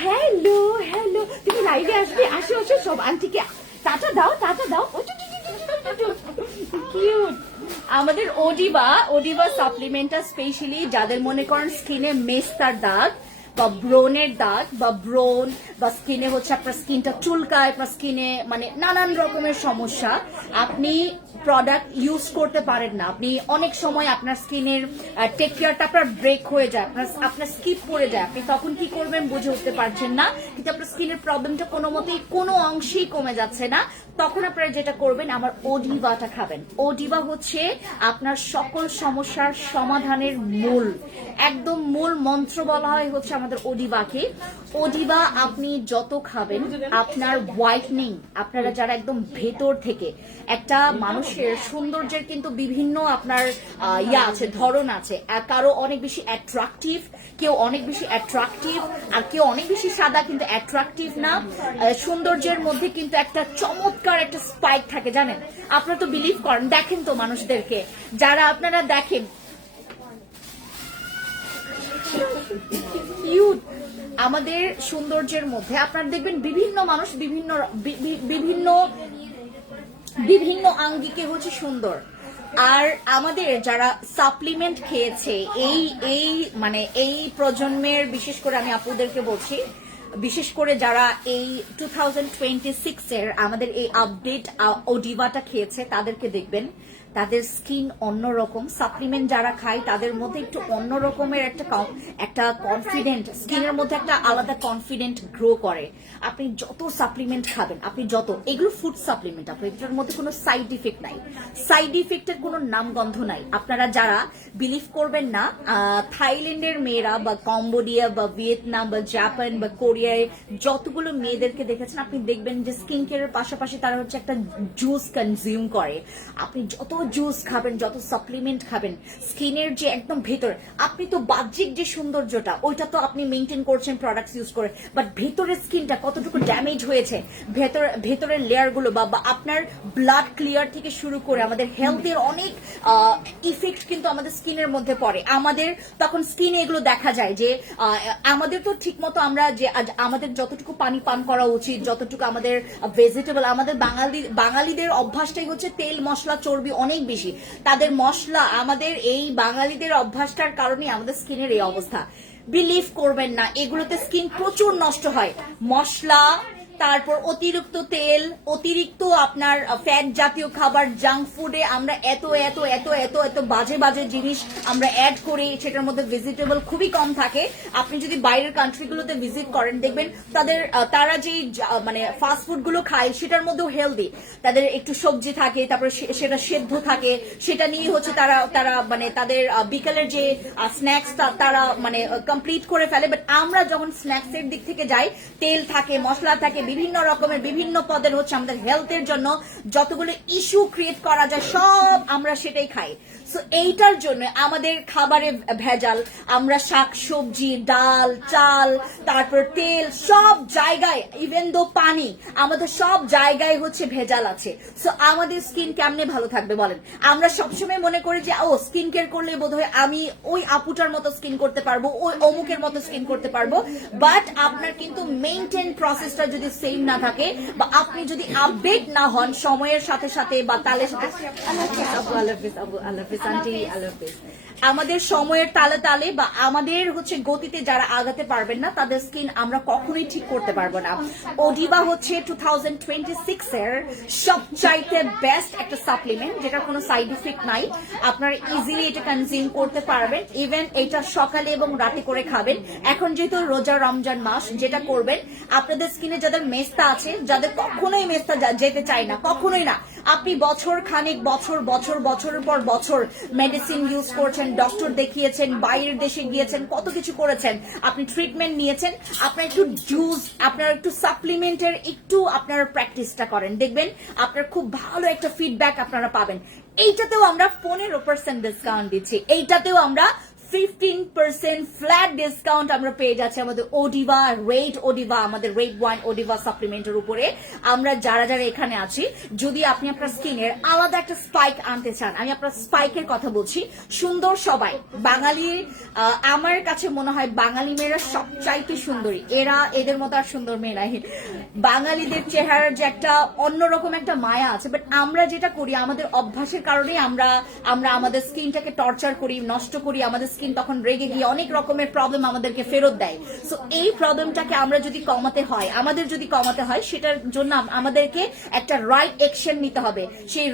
হ্যালো তুমি লাইভে আসবে, আসো সব আন্টিকে টাটা দাও কিউট। আমাদের ওডিভা সাপ্লিমেন্টটা স্পেশালি যাদের মনে করেন স্কিনে মেস্তার দাগ বা ব্রনের দাগ বা স্কিনে হচ্ছে আপনার স্কিনটা চুলকায়, আপনার স্কিনে মানে নানান রকমের সমস্যা, আপনি প্রোডাক্ট ইউজ করতে পারেন না, আপনি অনেক সময় আপনার স্কিনের টেক কেয়ারটা আপনার ব্রেক হয়ে যায়, আপনার স্কিপ পড়ে যায়, আপনি তখন কি করবেন বুঝে উঠতে পারছেন না, কিন্তু আপনার স্কিনের প্রবলেমটা কোনো অংশেই কমে যাচ্ছে না, তখন আপনারা যেটা করবেন আমার ওডিভাটা খাবেন। ওডিভা হচ্ছে আপনার সকল সমস্যার সমাধানের একদম মূল মন্ত্র বলা হয় হচ্ছে আমাদের ওডিভাকে। ওডিভা আপনি যত খাবেন আপনার হোয়াইটনিং, আপনারা যারা একদম ভেতর থেকে একটা মানুষের সৌন্দর্যের কিন্তু বিভিন্ন আপনার আছে, ধরন আছে, কারো অনেক বেশি অ্যাট্রাকটিভ, কেউ অনেক বেশি অ্যাট্রাকটিভ, আর কেউ অনেক বেশি সাদা কিন্তু অ্যাট্রাকটিভ না। সৌন্দর্যের মধ্যে কিন্তু একটা চমৎকার একটা স্পাইক থাকে, জানেন আপনারা তো বিলিভ করেন, দেখেন তো মানুষদেরকে যারা আপনারা দেখেন কিউট, আমাদের সৌন্দর্যের মধ্যে আপনারা দেখবেন বিভিন্ন মানুষ বিভিন্ন আঙ্গিকে হচ্ছে সুন্দর। আর আমাদের যারা সাপ্লিমেন্ট খেয়েছে এই প্রজন্মের, বিশেষ করে আমি আপুদেরকে বলছি, বিশেষ করে যারা এই 2026 এর আমাদের এই আপডেট ওডিভাটা খেয়েছে তাদেরকে দেখবেন তাদের স্কিন অন্যরকম। সাপ্লিমেন্ট যারা খায় তাদের মধ্যে একটু অন্য রকমের একটা কনফিডেন্ট, স্কিনের মধ্যে একটা আলাদা কনফিডেন্ট গ্রো করে। আপনি যত সাপ্লিমেন্ট খাবেন, এগুলো ফুড সাপ্লিমেন্ট, এটার মধ্যে কোনো সাইড ইফেক্ট নাই, সাইড ইফেক্টের কোনো নামগন্ধ নাই। আপনারা যারা বিলিভ করবেন না, থাইল্যান্ডের মেয়েরা বা কম্বোডিয়া বা ভিয়েতনাম বা জাপান বা কোরিয়ায় যতগুলো মেয়েদেরকে দেখেছেন, আপনি দেখবেন যে স্কিন কেয়ারের পাশাপাশি তারা হচ্ছে একটা জুস কনজিউম করে। আপনি যত জুস খাবেন, যত সাপ্লিমেন্ট খাবেন, স্কিনের যে একদম ভেতর, আপনি তো বাহ্যিক যে সৌন্দর্যটা ওইটা তো আপনি মেনটেন করছেন প্রোডাক্টস ইউজ করে, বাট ভেতরের স্কিনটা কতটুকু ড্যামেজ হয়েছে, ভেতরের লেয়ার গুলো বা আপনার ব্লাড ক্লিয়ার থেকে শুরু করে আমাদের হেলথের অনেক ইফেক্ট কিন্তু আমাদের স্কিনের মধ্যে পড়ে। আমাদের তখন স্কিনে এগুলো দেখা যায় যে আমাদের তো ঠিক মতো আমরা যে আমাদের যতটুকু পানি পান করা উচিত, যতটুকু আমাদের ভেজিটেবল, আমাদের বাঙালিদের অভ্যাসটাই হচ্ছে তেল মশলা চর্বি অনেক বেশি। তাদের মশলা, আমাদের এই বাঙালিদের অভ্যাসটার কারণে আমাদের স্কিনের এই অবস্থা। বিলিভ করবেন না, এগুলোতে স্কিন প্রচুর নষ্ট হয়। মশলা, তারপর অতিরিক্ত তেল, অতিরিক্ত আপনার ফ্যাট জাতীয় খাবার, জাঙ্ক ফুডে আমরা এত এত এত এত এত বাজে বাজে জিনিস আমরা অ্যাড করি, সেটার মধ্যে ভেজিটেবল খুবই কম থাকে। আপনি যদি বাইরের কান্ট্রিগুলোতে ভিজিট করেন দেখবেন তারা যে মানে ফাস্ট ফুড গুলো খায় সেটার মধ্যেও হেলদি, তাদের একটু সবজি থাকে, তারপরে সেটা সেদ্ধ থাকে, সেটা নিয়ে হচ্ছে তারা মানে তাদের বিকালের যে স্ন্যাক্স তারা মানে কমপ্লিট করে ফেলে। বাট আমরা যখন স্ন্যাক্স এর দিক থেকে যাই, তেল থাকে, মশলা থাকে, বিভিন্ন রকমের বিভিন্ন পদের হচ্ছে আমাদের হেলথের জন্য যতগুলো ইস্যু ক্রিয়েট করা যায় সব আমরা সেটাই খাই। সো এইটার জন্য আমাদের খাবারে ভেজাল, আমরা শাক সবজি, ডাল, চাল, তারপর তেল, সব জায়গায়, ইভেন দো পানি, আমাদের সব জায়গায় হচ্ছে ভেজাল আছে। সো আমাদের স্কিন কেমনে ভালো থাকবে বলেন? আমরা সবসময় মনে করি যে ও স্কিন কেয়ার করলে বোধহয় আমি ওই আপুটার মতো স্কিন করতে পারবো, ওই অমুকের মতো স্কিন করতে পারবো, বাট আপনার কিন্তু মেইনটেইন প্রসেসটা যদি সেম না থাকে বা আপনি যদি আপডেট না হন সময়ের সাথে সাথে বা তালের সাথে, আমাদের সময়ের তালে তালে বা আমাদের হচ্ছে গতিতে যারা আগাতে পারবেন না তাদের স্কিন আমরা কখনোই ঠিক করতে পারবো না। ওডিবা হচ্ছে 2026 এর সবচাইতে বেস্ট একটা সাপ্লিমেন্ট, যেটা কোনো সাইড ইফেক্ট নাই। আপনারা ইজিলি এটা কনজিউম করতে পারবেন, ইভেন এটা সকালে এবং রাতে করে খাবেন। এখন যেহেতু রোজা রমজান মাস, যেটা করবেন আপনাদের স্কিনে যাদের মেস্তা আছে, যাদের কখনোই মেস্তা যেতে চায় না, কখনোই না, আপনি বছর খানিক বছরের পর বছর মেডিসিন ইউজ করছেন, ডক্টর দেখিয়েছেন, বাইরের দেশে গিয়েছেন, কত কিছু করেছেন, আপনি ট্রিটমেন্ট নিয়েছেন, আপনার একটু জুস, আপনার একটু সাপ্লিমেন্টের একটু আপনারা প্র্যাকটিসটা করেন, দেখবেন আপনার খুব ভালো একটা ফিডব্যাক আপনারা পাবেন। এইটাতেও আমরা 15% ডিসকাউন্ট দিচ্ছি, এইটাতেও আমরা 15% ফ্ল্যাট ডিসকাউন্ট আমরা পেয়ে যাচ্ছি আমাদের ওডিবা আমাদের রেড ওয়াইন ওডিবা সাপ্লিমেন্টের উপরে। আমরা যারা এখানে আছি, যদি আপনি আপনার স্কিনের আলাদা একটা স্পাইক আনতে চান, আমি আপনার স্পাইকের কথা বলছি, সুন্দর সবাই বাঙালি, আমার কাছে মনে হয় বাঙালি মেয়েরা সবচাইতে সুন্দরী, এদের মতো আর সুন্দর মেয়ে নাই। বাঙালিদের চেহারার যে একটা অন্যরকম একটা মায়া আছে, বাট আমরা যেটা করি আমাদের অভ্যাসের কারণে আমরা আমাদের স্কিনটাকে টর্চার করি, নষ্ট করি, আমাদের স্কিন তখন রেগে গিয়ে অনেক রকমের প্রবলেম আমাদেরকে ফেরত দেয়। সো এই প্রবলেমটাকে আমরা যদি কমাতে হয় সেটার জন্য আমাদেরকে একটা রাইট অ্যাকশন নিতে হবে। সেই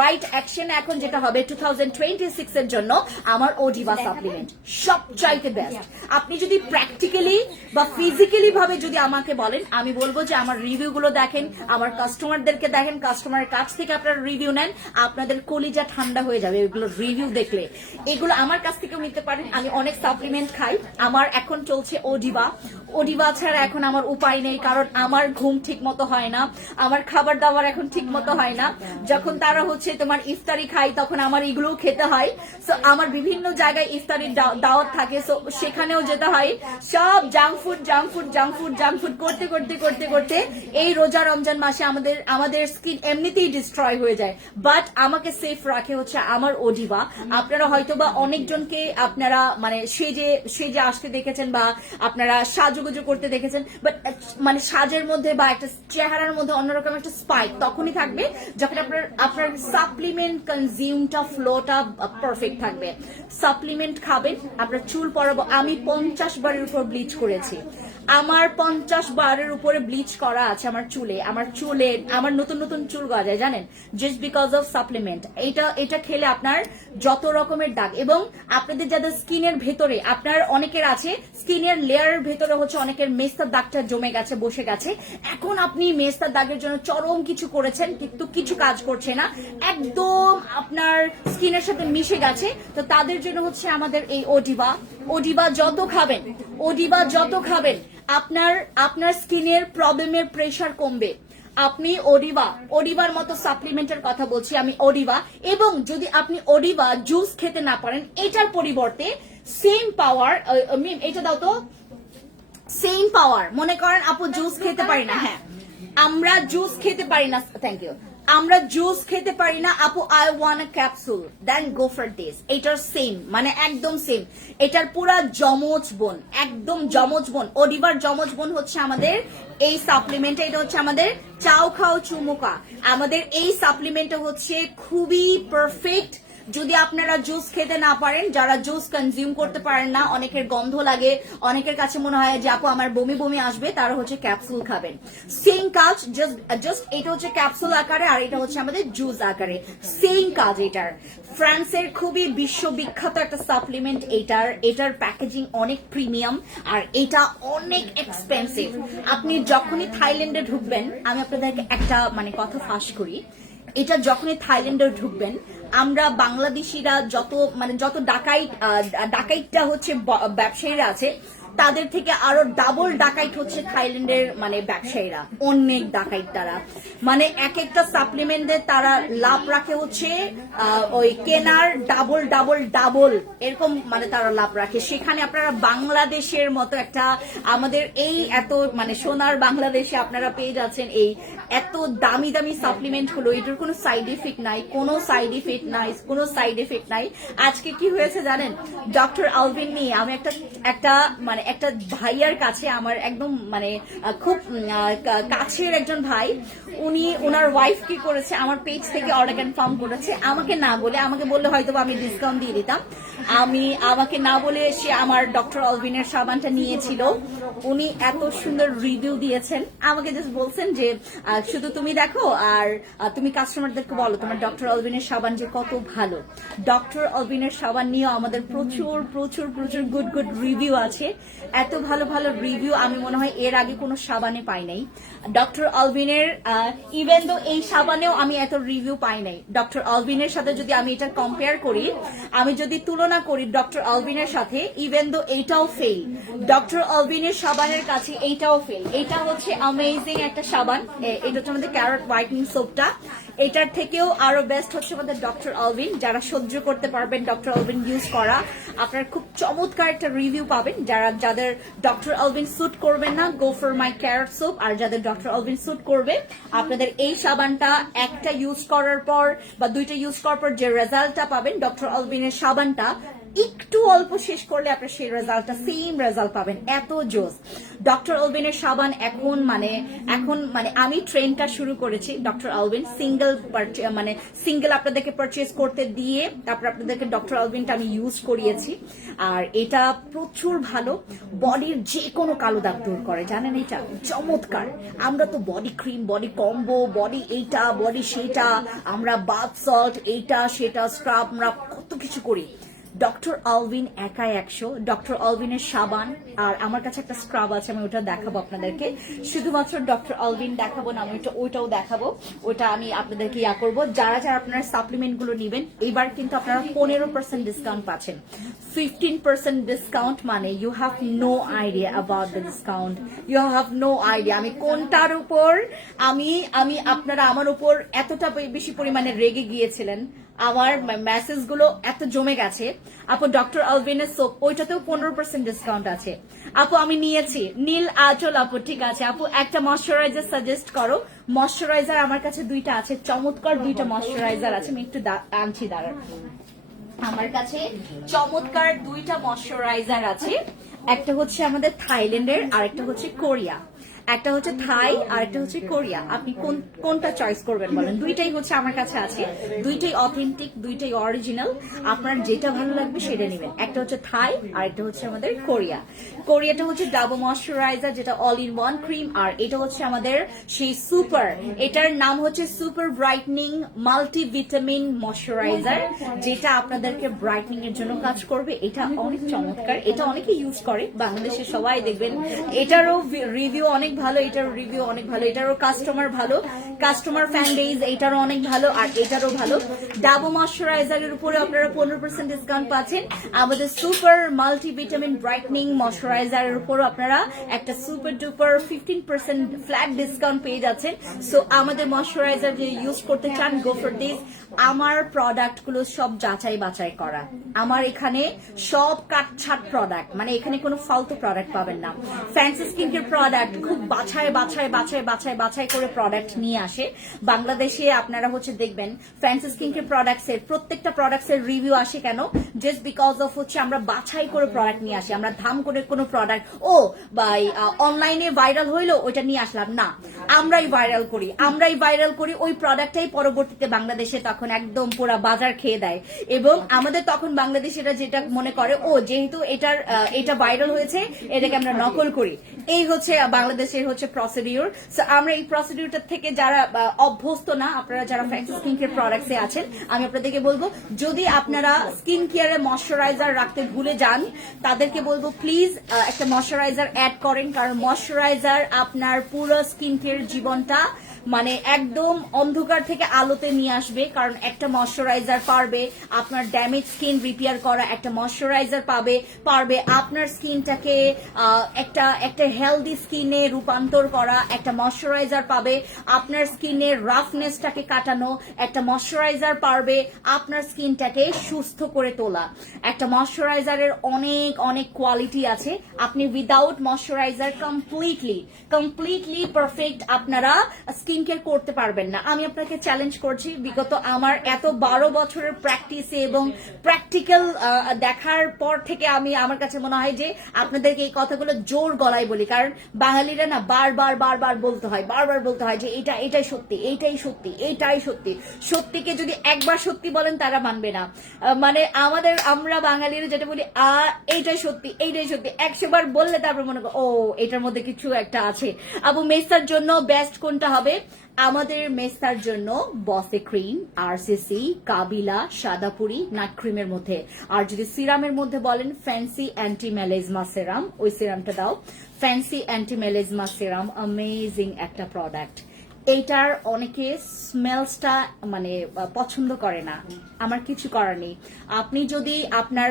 রাইট অ্যাকশন এখন যেটা হবে 2026 এর জন্য আমার ওডিবা সাপ্লিমেন্ট সবচাইতে বেস্ট। আপনি যদি প্র্যাকটিক্যালি বা ফিজিক্যালি ভাবে যদি আমাকে বলেন, আমি বলবো যে আমার রিভিউ গুলো দেখেন, আমার কাস্টমারদেরকে দেখেন, কাস্টমারের কাছ থেকে আপনারা রিভিউ নেন, আপনাদের কলিজা ঠান্ডা হয়ে যাবে এগুলো রিভিউ দেখলে। এগুলো আমার কাছ থেকেও নিতে পারেন। আমি অনেক সাপ্লিমেন্ট খাই, আমার এখন চলছে ওডিবা ছাড়া এখন আমার উপায় নেই, কারণ আমার ঘুম ঠিক মতো হয় না, আমার খাবার দাবার এখন ঠিক মতো হয় না। যখন তারা হচ্ছে তোমার ইফতারি খাই তখন আমার এগুলোও খেতে হয়। সো আমার বিভিন্ন জায়গায় ইফতারির দাওয়াত থাকে, সো সেখানেও যেতে হয়। সব জাঙ্ক ফুড করতে করতে করতে করতে এই রোজা রমজান মাসে আমাদের স্কিন এমনিতেই ডিস্ট্রয় হয়ে যায়। বাট আমাকে সেফ রাখে হচ্ছে আমার ওডিবা। আপনারা হয়তোবা অনেকজনকে আপনারা মানে সেজে আসতে দেখেছেন বা আপনারা সাজুগুজু করতে দেখেছেন, বাট মানে সাজের মধ্যে বা একটা চেহারার মধ্যে অন্যরকম একটা স্পাইক তখনই থাকবে যখন আপনার সাপ্লিমেন্ট কনজিউমটা ফ্লোটা পারফেক্ট থাকবে। সাপ্লিমেন্ট খাবেন, আপনার চুল পড়াবো। আমি 50 বারের উপর ব্লিচ করেছি, আমার 50 বারের উপরে ব্লিচ করা আছে আমার চুলে। আমার নতুন চুল গজায় জানেন, জাস্ট বিকজ অফ সাপ্লিমেন্ট। এটা খেলে আপনার যত রকমের দাগ, এবং আপনাদের যাদের স্কিনের ভেতরে, আপনার অনেকের আছে স্কিনের লেয়ারের ভেতরে হচ্ছে অনেকের মেস্তার দাগটা জমে গেছে, বসে গেছে। এখন আপনি মেস্তার দাগের জন্য চরম কিছু করেছেন কিন্তু কিছু কাজ করছে না, একদম আপনার স্কিনের সাথে মিশে গেছে, তো তাদের জন্য হচ্ছে আমাদের এই ওডিবা যত খাবেন আপনার স্কিনের প্রবলেমের প্রেশার কমবে, আপনি ওডিবার মতো সাপ্লিমেন্টের কথা বলছি আমি, ওডিবা। এবং যদি আপনি ওডিবা জুস খেতে না পারেন, এটার পরিবর্তে সেম পাওয়ার, এটা দাও তো, সেম পাওয়ার, মনে করেন আপু জুস খেতে পারি না, হ্যাঁ আমরা জুস খেতে পারি না, থ্যাংক ইউ, আমরা জুস খেতে পারি না আপু, I want a capsule, then go for this. এটার সেম, মানে একদম সেম, এটার পুরা যমজ বোন, একদম যমজ বোন। ওডিবার যমজ বোন হচ্ছে আমাদের এই সাপ্লিমেন্ট, এটা হচ্ছে আমাদের চাও খাও চুমুকা। আমাদের এই সাপ্লিমেন্টটা হচ্ছে খুবই পারফেক্ট যদি আপনারা জুস খেতে না পারেন, যারা জুস কনজিউম করতে পারেন না, অনেকের গন্ধ লাগে, অনেকের কাছে মনে হয় যে আপু আমার বমি বমি আসবে, তারা হচ্ছে ক্যাপসুল খাবেন। সেম কাজ, জাস্ট এটা হচ্ছে ক্যাপসুল আকারে আর এটা হচ্ছে আমাদের জুস আকারে, সেম কাজ এটার। ফ্রান্সের খুবই বিশ্ববিখ্যাত একটা সাপ্লিমেন্ট এটার প্যাকেজিং অনেক প্রিমিয়াম আর এটা অনেক এক্সপেন্সিভ। আপনি যখনই থাইল্যান্ডে ঢুকবেন, আমি আপনাদেরকে একটা মানে কথা ফাঁস করি, এটা যখনই থাইল্যান্ডে ঢুকবেন, আমরা বাংলাদেশিরা যত ডাকাইটটা হচ্ছে ব্যবসায়ীরা আছে, তাদের থেকে আরো ডাবল ডাকাইট হচ্ছে থাইল্যান্ডের মানে ব্যবসায়ীরা, অনেক ডাকাইট তারা। মানে এক একটা সাপ্লিমেন্টে তারা লাভ রাখে হচ্ছে ওই কেনার ডাবল ডাবল ডাবল এরকম, মানে তারা লাভ রাখে। সেখানে আপনারা বাংলাদেশের মতো একটা, আমাদের এই এত মানে সোনার বাংলাদেশে আপনারা পেয়ে যাচ্ছেন এই এত দামি দামি সাপ্লিমেন্ট গুলো, এটার কোনো সাইড ইফেক্ট নাই, কোনো সাইড ইফেক্ট নাই। আজকে কি হয়েছে জানেন, ডক্টর আলভিন নিয়ে আমি একটা ভাইয়ার কাছে, আমার একদম মানে খুব কাছের একজন ভাই, উনি ওনার ওয়াইফ কি করেছে, আমার পেজ থেকে অর্ডার কনফার্ম করেছে, আমাকে না বলে, আমাকে বললে হয়তো আমি ডিসকাউন্ট দিয়ে দিতাম, আমাকে না বলে সে আমার ডক্টর অলভিনের সাবানটা নিয়েছিল। উনি এত সুন্দর রিভিউ দিয়েছেন, আমাকে জাস্ট বলছেন যে শুধু তুমি দেখো আর তুমি কাস্টমারদেরকে বলো তোমার ডক্টর অলভিনের সাবান যে কত ভালো। ডক্টর অলভিনের সাবান নিয়েও আমাদের প্রচুর প্রচুর প্রচুর গুড গুড রিভিউ আছে। এত ভালো ভালো রিভিউ আমি মনে হয় এর আগে কোনো সাবানে পাই নাই। ডক্টর অলভিনের ইভেন তো এই সাবানেও আমি এত রিভিউ পাই নাই। ডক্টর অলভিনের সাথে যদি আমি এটা কম্পেয়ার করি, আমি যদি তুলনা করি ডক্টর অলভিনের সাথে, ইভেন তো এইটাও ফেল, ডক্টর অলভিনের সাবানের কাছে এইটাও ফেল। এটা হচ্ছে অ্যামেজিং একটা সাবান, এটা হচ্ছে আমাদের ক্যারট হোয়াইটনিং সোপটা, এটার থেকেও আরো বেস্ট হচ্ছে আমাদের ডক্টর অলভিন। যারা সহ্য করতে পারবেন ডক্টর অলভিন ইউজ করা, আপনারা খুব চমৎকার একটা রিভিউ পাবেন। যাদের ডক্টর অলভিন স্যুট করবেন না, go for my carrot soap. আর যাদের ডক্টর অলভিন স্যুট করবে, আপনাদের এই সাবানটা একটা ইউজ করার পর বা দুইটা ইউজ করার পর যে রেজাল্টটা পাবেন, ডক্টর অলভিনের সাবানটা একটু অল্প শেষ করলে আপনার সেই রেজাল্টটা সেম রেজাল্ট পাবেন, এত জোস। ডক্টর অলভিনের সাবান এখন মানে আমি ট্রেনটা শুরু করেছি ডক্টর অলভিন সিঙ্গেল আপনাদেরকে পারচেজ করতে দিয়ে তারপর আপনাদেরকে ডক্টর অলভিনটা আমি ইউজ করিয়েছি। আর এটা প্রচুর ভালো, বডির যে কোনো কালো দাগ দূর করে, জানেন এটা চমৎকার। আমরা তো body cream, body combo, body এইটা বডি সেটা, আমরা বাথ সল্ট এইটা সেটা স্ক্রাব, আমরা কত কিছু করি। ডক্টর অলভিন একাই 100। ডক্টর অলভিনের সাবান আর আমার কাছে একটা স্ক্রাব আছে, আমি ওটা দেখাবো আপনাদেরকে। শুধুমাত্র ডক্টর অলভিন দেখাবো না, আমি ওইটাও দেখাবো, ওইটা আমি আপনাদেরকে করবো। যারা আপনারা সাপ্লিমেন্ট গুলো নিবেন, এবার কিন্তু আপনারা 15% ডিসকাউন্ট পাচ্ছেন। 15% ডিসকাউন্ট মানে you have no idea about the discount, you have no idea. আমি কোনটার উপর আমি আপনারা আমার উপর এতটা বেশি পরিমাণে রেগে গিয়েছিলেন, আমার মেসেজ গুলো এত জমে গেছে। আপু ডক্টর অলভিনের সোপ, ওইটাতেও 15% ডিসকাউন্ট আছে। আপু আমি নিয়েছি নীল আঁচল। আপু ঠিক আছে আপু, একটা ময়শ্চারাইজার সাজেস্ট করো। ময়শ্চারাইজার আমার কাছে দুইটা আছে, চমৎকার দুইটা ময়শ্চারাইজার আছে, আমি একটু আনছি দাঁড়ান। আমার কাছে চমৎকার দুইটা ময়শ্চারাইজার আছে, একটা হচ্ছে আমাদের থাইল্যান্ডের আর একটা হচ্ছে কোরিয়া। একটা হচ্ছে থাই আর একটা হচ্ছে কোরিয়া। আপনি কোনটা চয়েস করবেন বলেন? দুইটাই হচ্ছে আমার কাছে আছে, দুইটাই অথেন্টিক, দুইটাই অরিজিনাল। আপনার যেটা ভালো লাগবে সেটা নেবেন। একটা হচ্ছে থাই আর একটা হচ্ছে আমাদের কোরিয়া। কোরিয়াটা হচ্ছে ডাবল ময়শ্চারাইজার, যেটা অল ইন ওয়ান ক্রিম। আর এটা হচ্ছে আমাদের সেই সুপার, এটার নাম হচ্ছে সুপার ব্রাইটনিং মাল্টিভিটামিন ময়শ্চারাইজার, যেটা আপনাদেরকে ব্রাইটনিং এর জন্য কাজ করবে। এটা অনেক চমৎকার, এটা অনেকে ইউজ করে বাংলাদেশে, সবাই দেখবেন এটারও রিভিউ অনেক অনেক ভালো, এটার রিভিউ অনেক ভালো, এটারও কাস্টমার ভালো, কাস্টমার ফ্যান বেজ এটারও অনেক ভালো, আর এটারও ভালো। ডাবো ময়শ্চারাইজারের উপরে আপনারা 15% ডিসকাউন্ট পাচ্ছেন। আমাদের সুপার মাল্টিভিটামিন ব্রাইটনিং ময়শ্চারাইজারের উপরও আপনারা একটা সুপার ডুপার 15% ফ্ল্যাট ডিসকাউন্ট পেয়ে যাচ্ছেন। সো আমাদের ময়শ্চারাইজার যে ইউজ করতে চান, গো ফর দিস। আমার প্রোডাক্টগুলো সব যাচাই বাছাই করা, আমার এখানে সব কাটছাট প্রোডাক্ট, মানে এখানে কোনো ফালতু প্রোডাক্ট পাবেন না। ফ্যান্সি স্কিনকেয়ার প্রোডাক্ট খুব বাছাই করে প্রোডাক্ট নিয়ে আসে বাংলাদেশে। আপনারা হচ্ছে দেখবেন ফ্যান্সি স্কিনকেয়ার প্রোডাক্টস এর প্রত্যেকটা প্রোডাক্টস এর রিভিউ আসে কেন, জাস্ট বিকজ অফ হচ্ছে আমরা বাছাই করে প্রোডাক্ট নিয়ে আসি। আমরা ধাম করে কোনো প্রোডাক্ট বাই অনলাইনে ভাইরাল হইলো ওইটা নিয়ে আসলাম না, আমরাই ভাইরাল করি ওই প্রোডাক্টটাই পরবর্তীতে বাংলাদেশে তখন একদম পুরো বাজার খেয়ে দেয়। এবং আমাদের তখন বাংলাদেশিরা যেটা মনে করে, যেহেতু এটা ভাইরাল হয়েছে, এটাকে আমরা নকল করি। এই হচ্ছে বাংলাদেশের হচ্ছে প্রসিডিউর। সো আমরা এই প্রসিডিউরটা থেকে যারা অভ্যস্ত না, আপনারা যারা ফ্যান্সি স্কিন কেয়ার প্রোডাক্টসে আছেন, আমি আপনাদেরকে বলবো, যদি আপনারা স্কিন কেয়ারে ময়শ্চারাইজার রাখতে ভুলে যান, তাদেরকে বলবো প্লিজ একটা ময়শ্চারাইজার অ্যাড করেন। কারণ ময়শ্চারাইজার আপনার পুরো স্কিন কেয়ার জীবনটা মানে একদম অন্ধকার থেকে আলোতে নিয়ে আসবে। কারণ একটা ময়শ্চারাইজার পারবে আপনার ড্যামেজ স্কিন রিপেয়ার করা, একটা ময়শ্চারাইজার পারবে আপনার স্কিনটাকে একটা হেলদি স্কিনে রূপান্তর করা, একটা ময়শ্চারাইজার পাবে আপনার স্কিনের রাফনেসটাকে কাটানো, একটা ময়শ্চারাইজার পারবে আপনার স্কিনটাকে সুস্থ করে তোলা। একটা ময়শ্চারাইজারের অনেক কোয়ালিটি আছে। আপনি উইদাউট ময়শ্চারাইজার কমপ্লিটলি পারফেক্ট আপনারা স্কিন কেয়ার করতে পারবেন না। আমি আপনাকে চ্যালেঞ্জ করছি, বিগত আমার এত 12 বছরের প্র্যাকটিসে এবং প্র্যাকটিক্যাল দেখার পর থেকে আমার কাছে মনে হয় যে আপনাদেরকে এই কথাগুলো জোর গলায় বলি। কারণ বাঙালিরা না বারবার বলতে হয় যে এটাই সত্যি। সত্যিকে যদি একবার সত্যি বলেন তারা মানবে না। মানে আমরা বাঙালিরা যেটা বলি এইটাই সত্যি 100 বার বললে তারপর মনে করো এটার মধ্যে কিছু একটা আছে। আপু মেসার জন্য বেস্ট কোনটা হবে? আমাদের মেসার জন্য বসে ক্রিম, আরসিসি, কাবিলা, সাদাপুরি, নাট ক্রিমের মধ্যে। আর যদি সিরামের মধ্যে বলেন ফ্যান্সি অ্যান্টি মেলেজমা সিরাম, ওই সিরামটা দাও। ফ্যান্সি অ্যান্টি মেলেজমা সিরাম অ্যামেজিং একটা প্রোডাক্ট। এইটার অনেকে স্মেলসটা মানে পছন্দ করে না, আমার কিছু করার নেই। আপনি যদি আপনার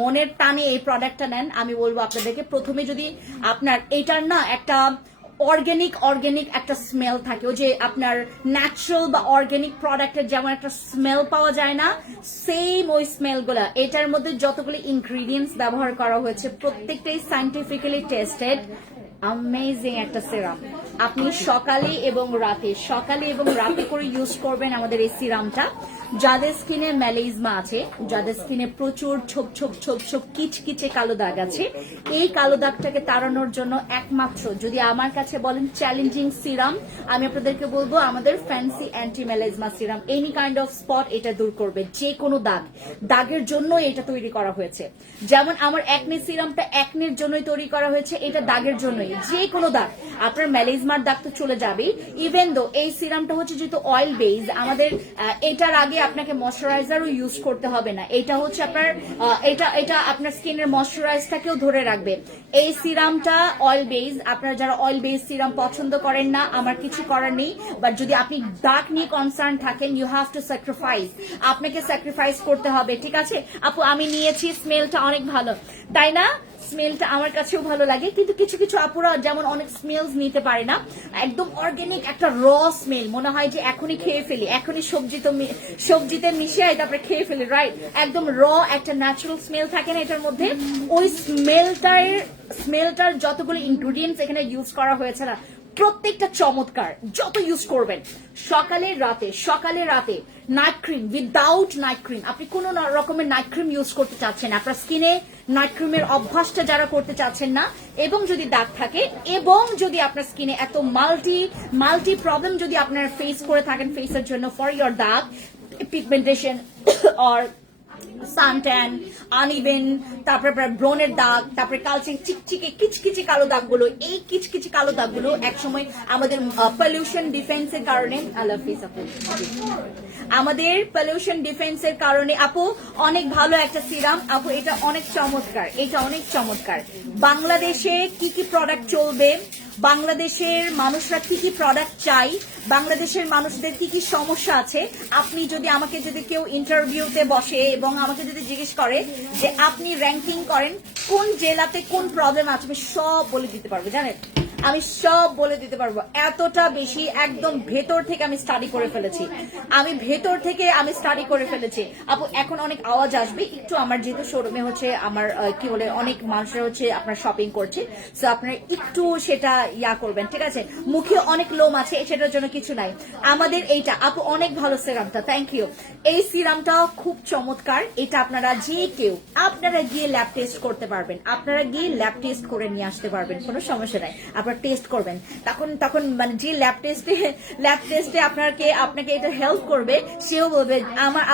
মনের টানে এই প্রোডাক্টটা নেন, আমি বলবো আপনাদেরকে প্রথমে যদি আপনার এইটার না একটা অর্গানিক একটা স্মেল থাকে, ওই যে আপনার ন্যাচারাল বা অর্গানিক প্রোডাক্টের যেমন একটা স্মেল পাওয়া যায় না, সেম ওই স্মেলগুলা এটার মধ্যে যতগুলো ইনগ্রিডিয়েন্টস ব্যবহার করা হয়েছে প্রত্যেকটাই সায়েন্টিফিক্যালি টেস্টেড। অ্যামেজিং একটা সিরাম। আপনি সকালে এবং রাতে করে ইউজ করবেন আমাদের এই সিরামটা। যাদের স্কিনে ম্যালেজমা আছে, যাদের স্কিনে প্রচুর ছোপ কিচকিচে কালো দাগ আছে, এই কালো দাগটাকে তাড়ানোর জন্য একমাত্র যদি আমার কাছে বলেন চ্যালেঞ্জিং সিরাম, আমি আপনাদেরকে বলবো আমাদের fancy anti melasma serum. Any kind of spot এটা দূর করবে, যে কোনো দাগের জন্য এটা তৈরি করা হয়েছে। যেমন আমার অ্যাকনে সিরামটা অ্যাকনের জন্যই তৈরি করা হয়েছে, এটা দাগের জন্যই। যে কোনো দাগ, আপনার ম্যালেজমার দাগ তো চলে যাবে। ইভেন দো এই সিরামটা হচ্ছে যেহেতু অয়েল বেজ, আমাদের এটার আগে আপনাকে ময়শ্চারাইজারও ইউজ করতে হবে না। এটা হচ্ছে আপনার এটা আপনার স্কিনের ময়শ্চারাইজটাকেও ধরে রাখবে। এই সিরামটা অয়েল বেজ। আপনারা যারা অয়েল বেজ সিরাম পছন্দ করেন না, আমার কিছু করার নেই। বাট যদি আপনি দাগ নিয়ে কনসার্ন থাকেন, ইউ হ্যাভ টু স্যাক্রিফাইস, আপনাকে স্যাক্রিফাইস করতে হবে। ঠিক আছে আপু, আমি নিয়েছি, স্মেলটা অনেক ভালো, তাই না? স্মেলটা আমার কাছেও ভালো লাগে, কিন্তু কিছু আপুরা যেমন অনেক স্মেলস নিতে পারে না, একদম অর্গানিক একটা র স্মেল মনে হয় যে এখনই খেয়ে ফেলি, এখনই সবজিতে মিশিয়ে তারপরে খেয়ে ফেলি, রাইট? একদম র একটা ন্যাচারাল স্মেল থাকে না এটার মধ্যে, ওই স্মেলটার যতগুলো ইনগ্রিডিয়েন্টস এখানে ইউজ করা হয়েছে না, প্রত্যেকটা চমৎকার। যত ইউজ করবেন সকালে রাতে night cream, without night cream, আপনি কোন রকমের নাইট ক্রিম ইউজ করতে চাচ্ছেন, আপনার স্কিনে নাইট ক্রিমের অভ্যাসটা যারা করতে চাচ্ছেন না, এবং যদি দাগ থাকে, এবং যদি আপনার স্কিনে এত মাল্টি প্রবলেম যদি আপনার ফেস করে থাকেন, ফেসের জন্য ফর ইয়োর দাগ, পিগমেন্টেশন অর সানট্যান, আনইভেন, তারপরে ব্রনের দাগ, তারপরে কালচে চিকচিকে কিচকিচে কালো দাগগুলো, এই কিচকিচে কালো দাগগুলো একসময় আমাদের পলিউশন ডিফেন্সের কারণে, আমাদের পলিউশন ডিফেন্সের কারণে আপু অনেক ভালো একটা সিরাম। আপু এটা অনেক চমৎকার। বাংলাদেশে কি প্রোডাক্ট চলবে বাংলাদেশের মানুষরা কি কি প্রোডাক্ট চাই, বাংলাদেশের মানুষদের কি কি সমস্যা আছে। আপনি যদি আমাকে যদি কেউ ইন্টারভিউতে বসে এবং আমাকে যদি জিজ্ঞেস করে যে আপনি র্যাঙ্কিং করেন কোন জেলাতে কোন প্রবলেম আছে, আমি সব বলে দিতে পারবো, জানেন আমি সব বলে দিতে পারবো। এতটা বেশি একদম ভেতর থেকে আমি স্টাডি করে ফেলেছি, আমি স্টাডি করে ফেলেছি। আপু এখন অনেক আওয়াজ আসবে একটু, আমার যেহেতু শোরুমে হচ্ছে আমার কি বলে অনেক মানুষরা হচ্ছে আপনার শপিং করছে, সো আপনারা একটু সেটা করবেন, ঠিক আছে। মুখে অনেক লোম আছে, সেটার জন্য কিছু নাই। আমাদের এইটা আপু অনেক ভালো সিরামটা, থ্যাংক ইউ। এই সিরামটা খুব চমৎকার, এটা আপনারা যে কেউ আপনারা গিয়ে ল্যাব টেস্ট করতে পারবেন, আপনারা গিয়ে ল্যাব টেস্ট করে নিয়ে আসতে পারবেন, কোনো সমস্যা নাই। আপনারা টেস্ট করবেন, তখন মানে যে ল্যাব টেস্টে আপনাকে এটা হেল্প করবে, সেও বলবে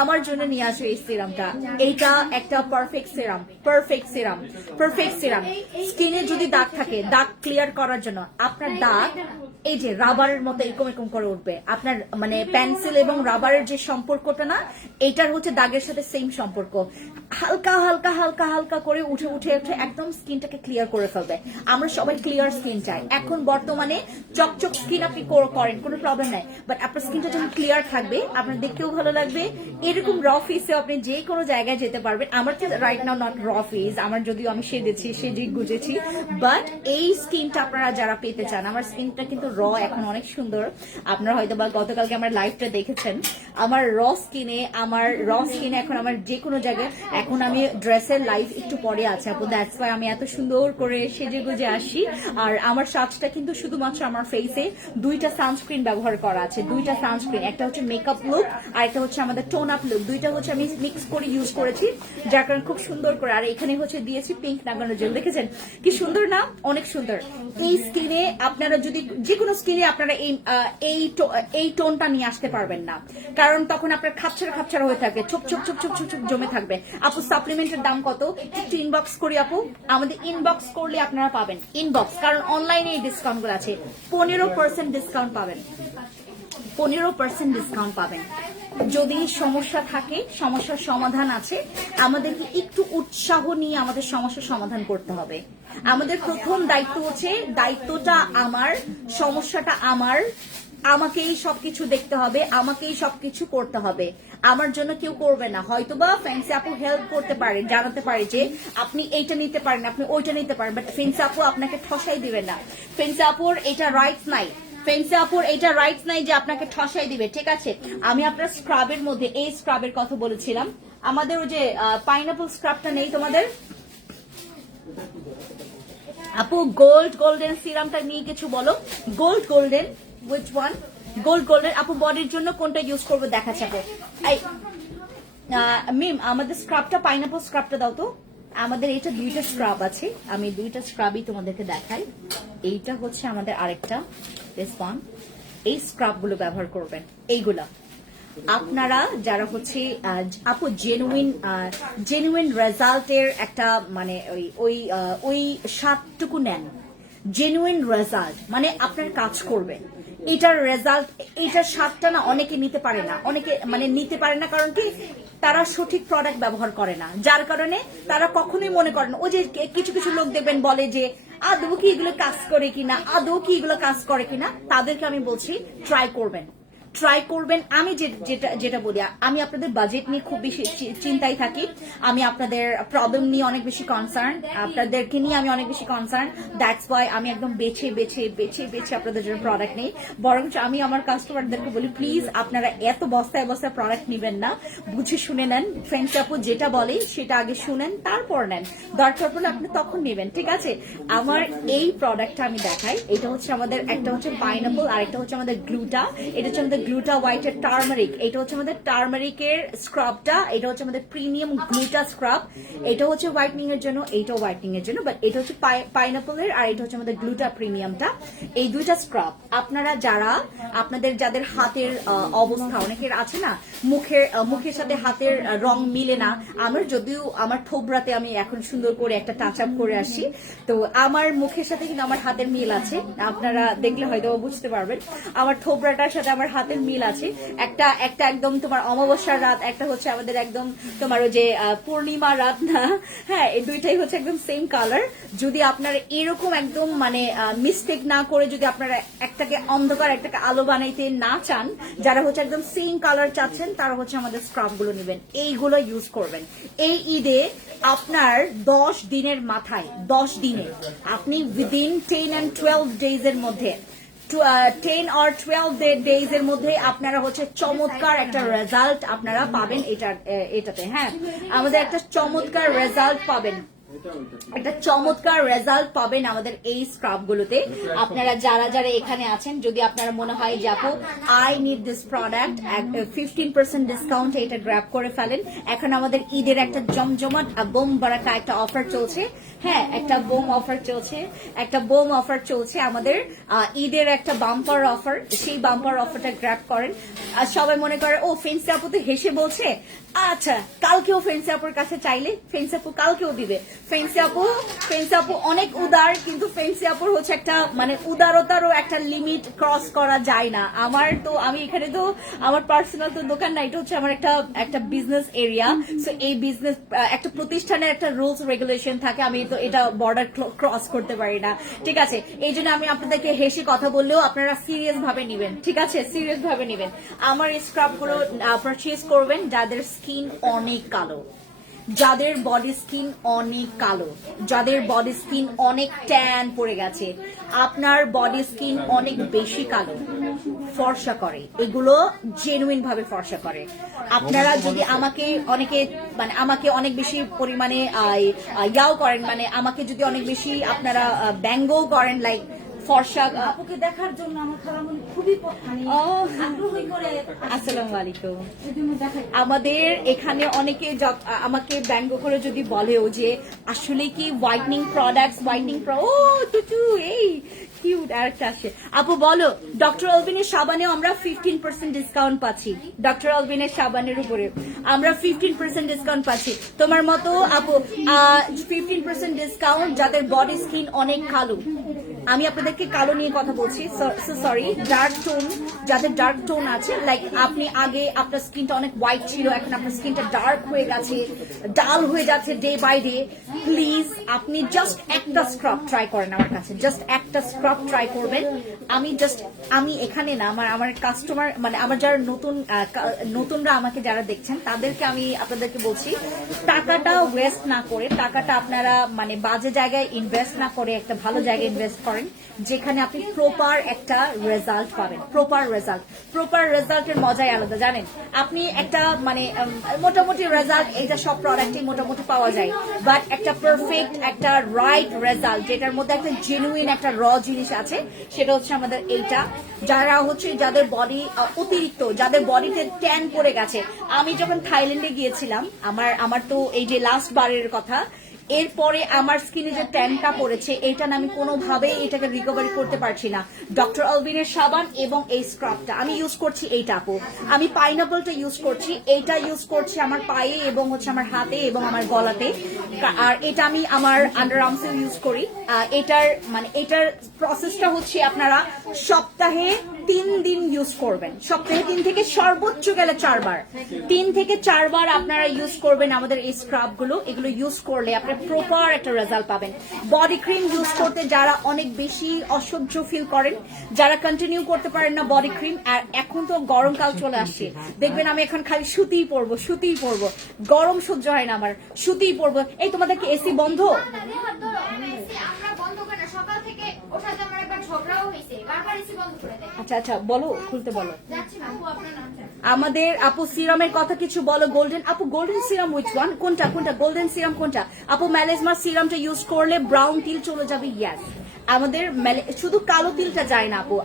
আমার জন্য নিয়ে আসো এই সিরামটা। এইটা একটা পারফেক্ট সিরাম। স্কিনে যদি দাগ থাকে, দাগ ক্লিয়ার করার জন্য, আপনার দাগ এই যে রাবারের মতো এরকম করে উঠবে। আপনার মানে পেন্সিল এবং রাবারের যে সম্পর্কটা না, এটার হচ্ছে দাগের সাথে সেম সম্পর্ক। হালকা হালকা হালকা হালকা করে উঠে উঠে উঠে একদম স্কিনটাকে ক্লিয়ার করে ফেলবে। আমরা সবাই ক্লিয়ার স্কিন চাই এখন বর্তমানে। চকচক স্কিন আপনি করেন, কোনো প্রবলেম নাই, বাট আপনার স্কিনটা যখন ক্লিয়ার থাকবে আপনার দেখতেও ভালো লাগবে। এরকম র ফেসে আপনি যে কোনো জায়গায় যেতে পারবেন। আমার তো রাইট নাও নট র ফেস, আমার যদিও আমি সেজে গুজেছি, বাট এই স্কিনটা আপনারা যারা পেতে চান, আমার স্কিনটা কিন্তু র এখন অনেক সুন্দর। আপনারা হয়তো বা গতকালকে আমার লাইভটা দেখেছেন, আমার র স্কিনে এখন আমার যে কোনো জায়গায়, এখন আমি ড্রেসের লাইভ একটু পরে আছে আপু, দ্যাটস ওয়াই আমি এত সুন্দর করে সেজে গুজে আসি। আর আমার সাজটা কিন্তু শুধুমাত্র আমার ফেসে দুইটা সানস্ক্রিন ব্যবহার করা আছে, দুইটা সানস্ক্রিন, একটা হচ্ছে মেকআপ লুক আর একটা হচ্ছে আমাদের টোন আপ লুক, দুইটা হচ্ছে আমি মিক্স করে ইউজ করেছি, যার কারণে খুব সুন্দর করে। আর এখানে হচ্ছে দিয়েছি পিঙ্ক নাগানো জেল, দেখেছেন কি সুন্দর না, অনেক সুন্দর। এই স্কিনে আপনারা যদি যে কোনো স্কিনে আপনারা এই টোনটা নিয়ে আসতে পারবেন না, কারণ তখন আপনার খাপছাড়া হয়ে থাকবে, ছোপ জমে থাকবে। আপু সাপ্লিমেন্টের দাম কত একটু ইনবক্স করি আপু, আমাদের ইনবক্স করলে আপনারা পাবেন ইনবক্স, কারণ অনলাইনে এই ডিসকাউন্ট গুলো আছে। 15% ডিসকাউন্ট পাবেন, 15% ডিসকাউন্ট পাবেন। যদি সমস্যা থাকে, সমস্যার সমাধান আছে, আমাদেরকে একটু উৎসাহ নিয়ে আমাদের সমস্যার সমাধান করতে হবে। আমাদের প্রথম দায়িত্ব হচ্ছে, দায়িত্বটা আমার, সমস্যাটা আমার, আমাকেই সবকিছু দেখতে হবে, আমাকেই সবকিছু করতে হবে, আমার জন্য কেউ করবে না। হয়তোবা ফ্যান্সি আপু হেল্প করতে পারে, জানাতে পারে যে আপনি এইটা নিতে পারেন, আপনি ওইটা নিতে পারেন, বাট ফ্যান্সি আপু আপনাকে ঠসাই দিবে না। ফ্যান্সি আপুর এটা রাইটস নাই, যে আপনাকে ঠসাই দিবে, ঠিক আছে। আমি আপনার স্ক্রাবের মধ্যে এই স্ক্রাবের কথা বলেছিলাম, আমাদের ওই যে পাইনাপল স্ক্রাবটা নেই তোমাদের আপু? গোল্ডেন সিরামটা নিয়ে কিছু বলো। Golden which one? গোল্ডেন আপু বডির জন্য কোনটা ইউজ করবো দেখাচ্ছে আপু। মিম আমাদের স্ক্রাবটা, পাইনাপল স্ক্রাবটা দাও তো। আমাদের এটা দুইটা স্ক্রাব আছে, আমি দুইটা স্ক্রাবই তোমাদেরকে দেখাই। এইটা হচ্ছে আমাদের আরেকটা, দিস ওয়ান। এই স্ক্রাব গুলো ব্যবহার করবেন, এইগুলা আপনারা যারা হচ্ছে আপু জেনুইন রেজাল্টের একটা মানে ওই স্বাদটুকু নেন। জেনুইন রেজাল্ট মানে আপনার কাজ করবে, এটার রেজাল্ট, এটার স্বাদটা না অনেকে নিতে পারে না, কারণ কি তারা সঠিক প্রোডাক্ট ব্যবহার করে না, যার কারণে তারা কখনোই মনে করে না। ওই যে কিছু লোক দেখবেন বলে যে আদৌ কি এগুলো কাজ করে কিনা, তাদেরকে আমি বলছি ট্রাই করবেন। আমি যেটা বলি, আমি আপনাদের বাজেট নিয়ে খুব বেশি চিন্তায় থাকি, আমি আপনাদের প্রবলেম নিয়ে অনেক বেশি কনসার্ন, আপনাদেরকে নিয়ে আমি অনেক বেশি কনসার্ন, দ্যাটস ওয়াই আমি একদম বেছে আপনাদের জন্য প্রোডাক্ট নেই। বরঞ্চ আমি আমার কাস্টমারদেরকে বলি প্লিজ আপনারা এত বস্তায় প্রোডাক্ট নেবেন না, বুঝে শুনে নেন। ফ্রেন্ডস আপু যেটা বলে সেটা আগে শুনেন, তারপর নেন, দরকার পড়লে আপনি তখন নেবেন, ঠিক আছে। আমার এই প্রোডাক্টটা আমি দেখাই, এটা হচ্ছে আমাদের, একটা হচ্ছে পাইনাপল আর একটা হচ্ছে আমাদের গ্লুটা, এটা হচ্ছে আমাদের গ্লুটা হোয়াইটের টার্মারিক, এটা হচ্ছে আমাদের টার্মারিকের স্ক্রাবটা, এটা হচ্ছে আমাদের প্রিমিয়াম গ্লুটা স্ক্রাব, এটা হচ্ছে হোয়াইটনিং এর জন্য, এইটাও হোয়াইটনিং এর জন্য, বাট এটা হচ্ছে পাইনাপলের আর এটা হচ্ছে আমাদের গ্লুটা প্রিমিয়ামটা। এই দুইটা স্ক্রাব আপনারা যাদের হাতের অবস্থা, অনেকের আছে না মুখের সাথে হাতের রং মিলে না, যদিও আমার থোবরাতে আমি এখন সুন্দর করে একটা টাচ আপ করে আসি, তো আমার মুখের সাথে কিন্তু আমার হাতের মিল আছে, আপনারা দেখলে হয়তো বুঝতে পারবেন। আমার থোবরাটার সাথে আমার হাতের রাতের মিল আছে, একটা একটা একদম তোমার অমাবস্যার রাত, একটা হচ্ছে আমাদের একদম তোমার ওই যে পূর্ণিমা রাত না, হ্যাঁ এই দুইটাই হচ্ছে একদম সেম কালার। যদি আপনারা এরকম একদম মানে মিস্টেক না করে যদি আপনারা একটাকে অন্ধকার একটাকে আলো বানাইতে না চান, যারা হচ্ছে একদম সেম কালার চাচ্ছেন তারা হচ্ছে আমাদের স্ক্রাব গুলো নেবেন, এইগুলো ইউজ করবেন। এই ঈদে আপনার 10 দিনের মাথায় 10 দিনে আপনি উইদিন 10 and 12 ডেজ এর মধ্যে 10 or 12 ডেজ এর মধ্যে আপনারা হচ্ছে চমৎকার একটা রেজাল্ট আপনারা পাবেন এটাতে। হ্যাঁ আমাদের একটা চমৎকার রেজাল্ট পাবেন, একটা চমৎকার রেজাল্ট পাবেন আমাদের এই স্ক্রাব গুলোতে। আপনারা যারা যারা এখানে আছেন, যদি আপনারা মনে হয় যে আপু আই নিড দিস প্রোডাক্ট, 15% ডিসকাউন্টে এটা গ্র্যাব করে ফেলেন। এখন আমাদের ঈদের একটা জমজমাট বোম বারাকা একটা অফার চলছে, হ্যাঁ একটা বোম অফার চলছে আমাদের ঈদের একটা বাম্পার অফার, সেই বাম্পার অফারটা গ্র্যাব করেন। আর সবাই মনে করে ও ফেন্সি আপু তো হেসে বলছে, আচ্ছা কালকেও ফেন্সি আপুর কাছে চাইলে ফেন্সি আপু কালকেও দিবে। ফেন্সি আপু অনেক উদার, কিন্তু ফেন্সি আপুর হচ্ছে একটা মানে উদারতারও একটা লিমিট ক্রস করা যায় না। আমি এখানে তো আমার পার্সোনাল তো দোকান না, এটা হচ্ছে আমার একটা বিজনেস এরিয়া। সো এই বিজনেস একটা প্রতিষ্ঠানের একটা রুলস রেগুলেশন থাকে, আমি তো এটা বর্ডার ক্রস করতে পারি না, ঠিক আছে। এই জন্য আমি আপনাদেরকে হেসে কথা বললেও আপনারা সিরিয়াস ভাবে নিবেন, ঠিক আছে, সিরিয়াস ভাবে নিবেন। আমার এই স্ক্রাব গুলো পারচেজ করবেন যাদের স্কিন অনেক কালো, যাদের বডি স্কিন অনেক কালো, যাদের বডি স্কিন অনেক ট্যান পড়ে গেছে, আপনার বডি স্কিন অনেক বেশি কালো ফর্সা করে, এগুলো জেনুইন ভাবে ফর্সা করে। আপনারা যদি আমাকে অনেক বেশি পরিমাণে ইয়াও করেন, মানে আমাকে যদি অনেক বেশি আপনারা ব্যঙ্গও করেন, লাইক ফর্সা আপুকে দেখার জন্য আমার খালামণি খুবই আগ্রহী করে। আসসালামু আলাইকুম। এজন্য দেখাই। আমাদের এখানে অনেকে আমাকে ব্যঙ্গ করে যদি বলেও যে আসলে কি হোয়াইটনিং ও টুটু এই কিউট আরেকটা আসে। আপু বলো, ডক্টর অলবিনের সাবানেও আমরা 15% ডিসকাউন্ট পাচ্ছি, ডক্টর অলবিনের সাবানের উপরে আমরা 15% ডিসকাউন্ট পাচ্ছি। তোমার মতো আপু 15% ডিসকাউন্ট যাদের বডি স্কিন অনেক কালো, আমি আপনাদেরকে কালো নিয়ে কথা বলছি, সরি ডার্ক টোন, যাদের ডার্ক টোন আছে, লাইক আপনি আগে আপনার স্কিনটা অনেক হোয়াইট ছিল, এখন আপনার স্কিনটা ডার্ক হয়ে গেছে, ডাল হয়ে যাচ্ছে ডে বাই ডে, প্লিজ আপনি জাস্ট একটা স্ক্রাব ট্রাই করেন আমার কাছে, জাস্ট একটা স্ক্রাব ট্রাই করবেন। আমি এখানে না, আমার কাস্টমার মানে আমার যারা নতুনরা আমাকে যারা দেখছেন তাদেরকে আমি আপনাদেরকে বলছি, টাকাটা ওয়েস্ট না করে, টাকাটা আপনারা মানে বাজে জায়গায় ইনভেস্ট না করে একটা ভালো জায়গায় ইনভেস্ট করেন, যেখানে আপনি প্রপার একটা রেজাল্ট পাবেন। প্রপার রেজাল্টের মজাই আলাদা, জানেন আপনি একটা মানে মোটামুটি রেজাল্ট এটা সব প্রোডাক্টই মোটামুটি পাওয়া যায়, বাট একটা পারফেক্ট একটা রাইট রেজাল্ট যেটার মধ্যে একটা জেনুইন একটা র জিনিস আছে, সেটা হচ্ছে আমাদের এইটা। যারা হচ্ছে যাদের বডি অতিরিক্ত, যাদের বডিতে ট্যান পড়ে গেছে, আমি যখন থাইল্যান্ডে গিয়েছিলাম, আমার তো এই যে লাস্ট বারের কথা, এরপরে আমার স্কিনে যে ট্যানটা পড়েছে, এটা আমি কোনোভাবেই এটাকে রিকভারি করতে পারছি না। ডক্টর অলবিনের সাবান এবং এই স্ক্রাবটা আমি ইউজ করছি, এইটা আপু আমি পাইনাপলটা ইউজ করছি, এইটা ইউজ করছি আমার পায়ে এবং হচ্ছে আমার হাতে এবং আমার গলাতে, আর এটা আমি আমার আন্ডার আর্মসেও ইউজ করি। এটার প্রসেসটা হচ্ছে আপনারা সপ্তাহে 3 দিন ইউজ করবেন, সপ্তাহে 3 থেকে সর্বোচ্চ গেলে 4 বার, 3 থেকে 4 বার আপনারা ইউজ করবেন আমাদের এই স্ক্রাব গুলো। এগুলো ইউজ করলে আপনারা প্রপার একটা রেজাল্ট পাবেন। বডি ক্রিম ইউজ করতে যারা অনেক বেশি অসহ্য ফিল করেন, যারা কন্টিনিউ করতে পারেন না বডি ক্রিম, আর এখন তো গরমকাল চলে আসছে, দেখবেন আমি এখন খালি সুতিই পরবো, গরম সহ্য হয় না আমার, সুতিই পরবো। এই তোমাদেরকে এসি বন্ধ? আচ্ছা বলো, খুলতে বলো। আমাদের আপু সিরামের কথা কিছু বলো। গোল্ডেন সিরাম উইচ ওয়ান, কোনটা গোল্ডেন সিরাম কোনটা আপু? ম্যালেজমার সিরামটা ইউজ করলে ব্রাউন তিল চলে যাবে। ইয়াস, আমাদের শুধু কালো তিলটা যায় না আপু,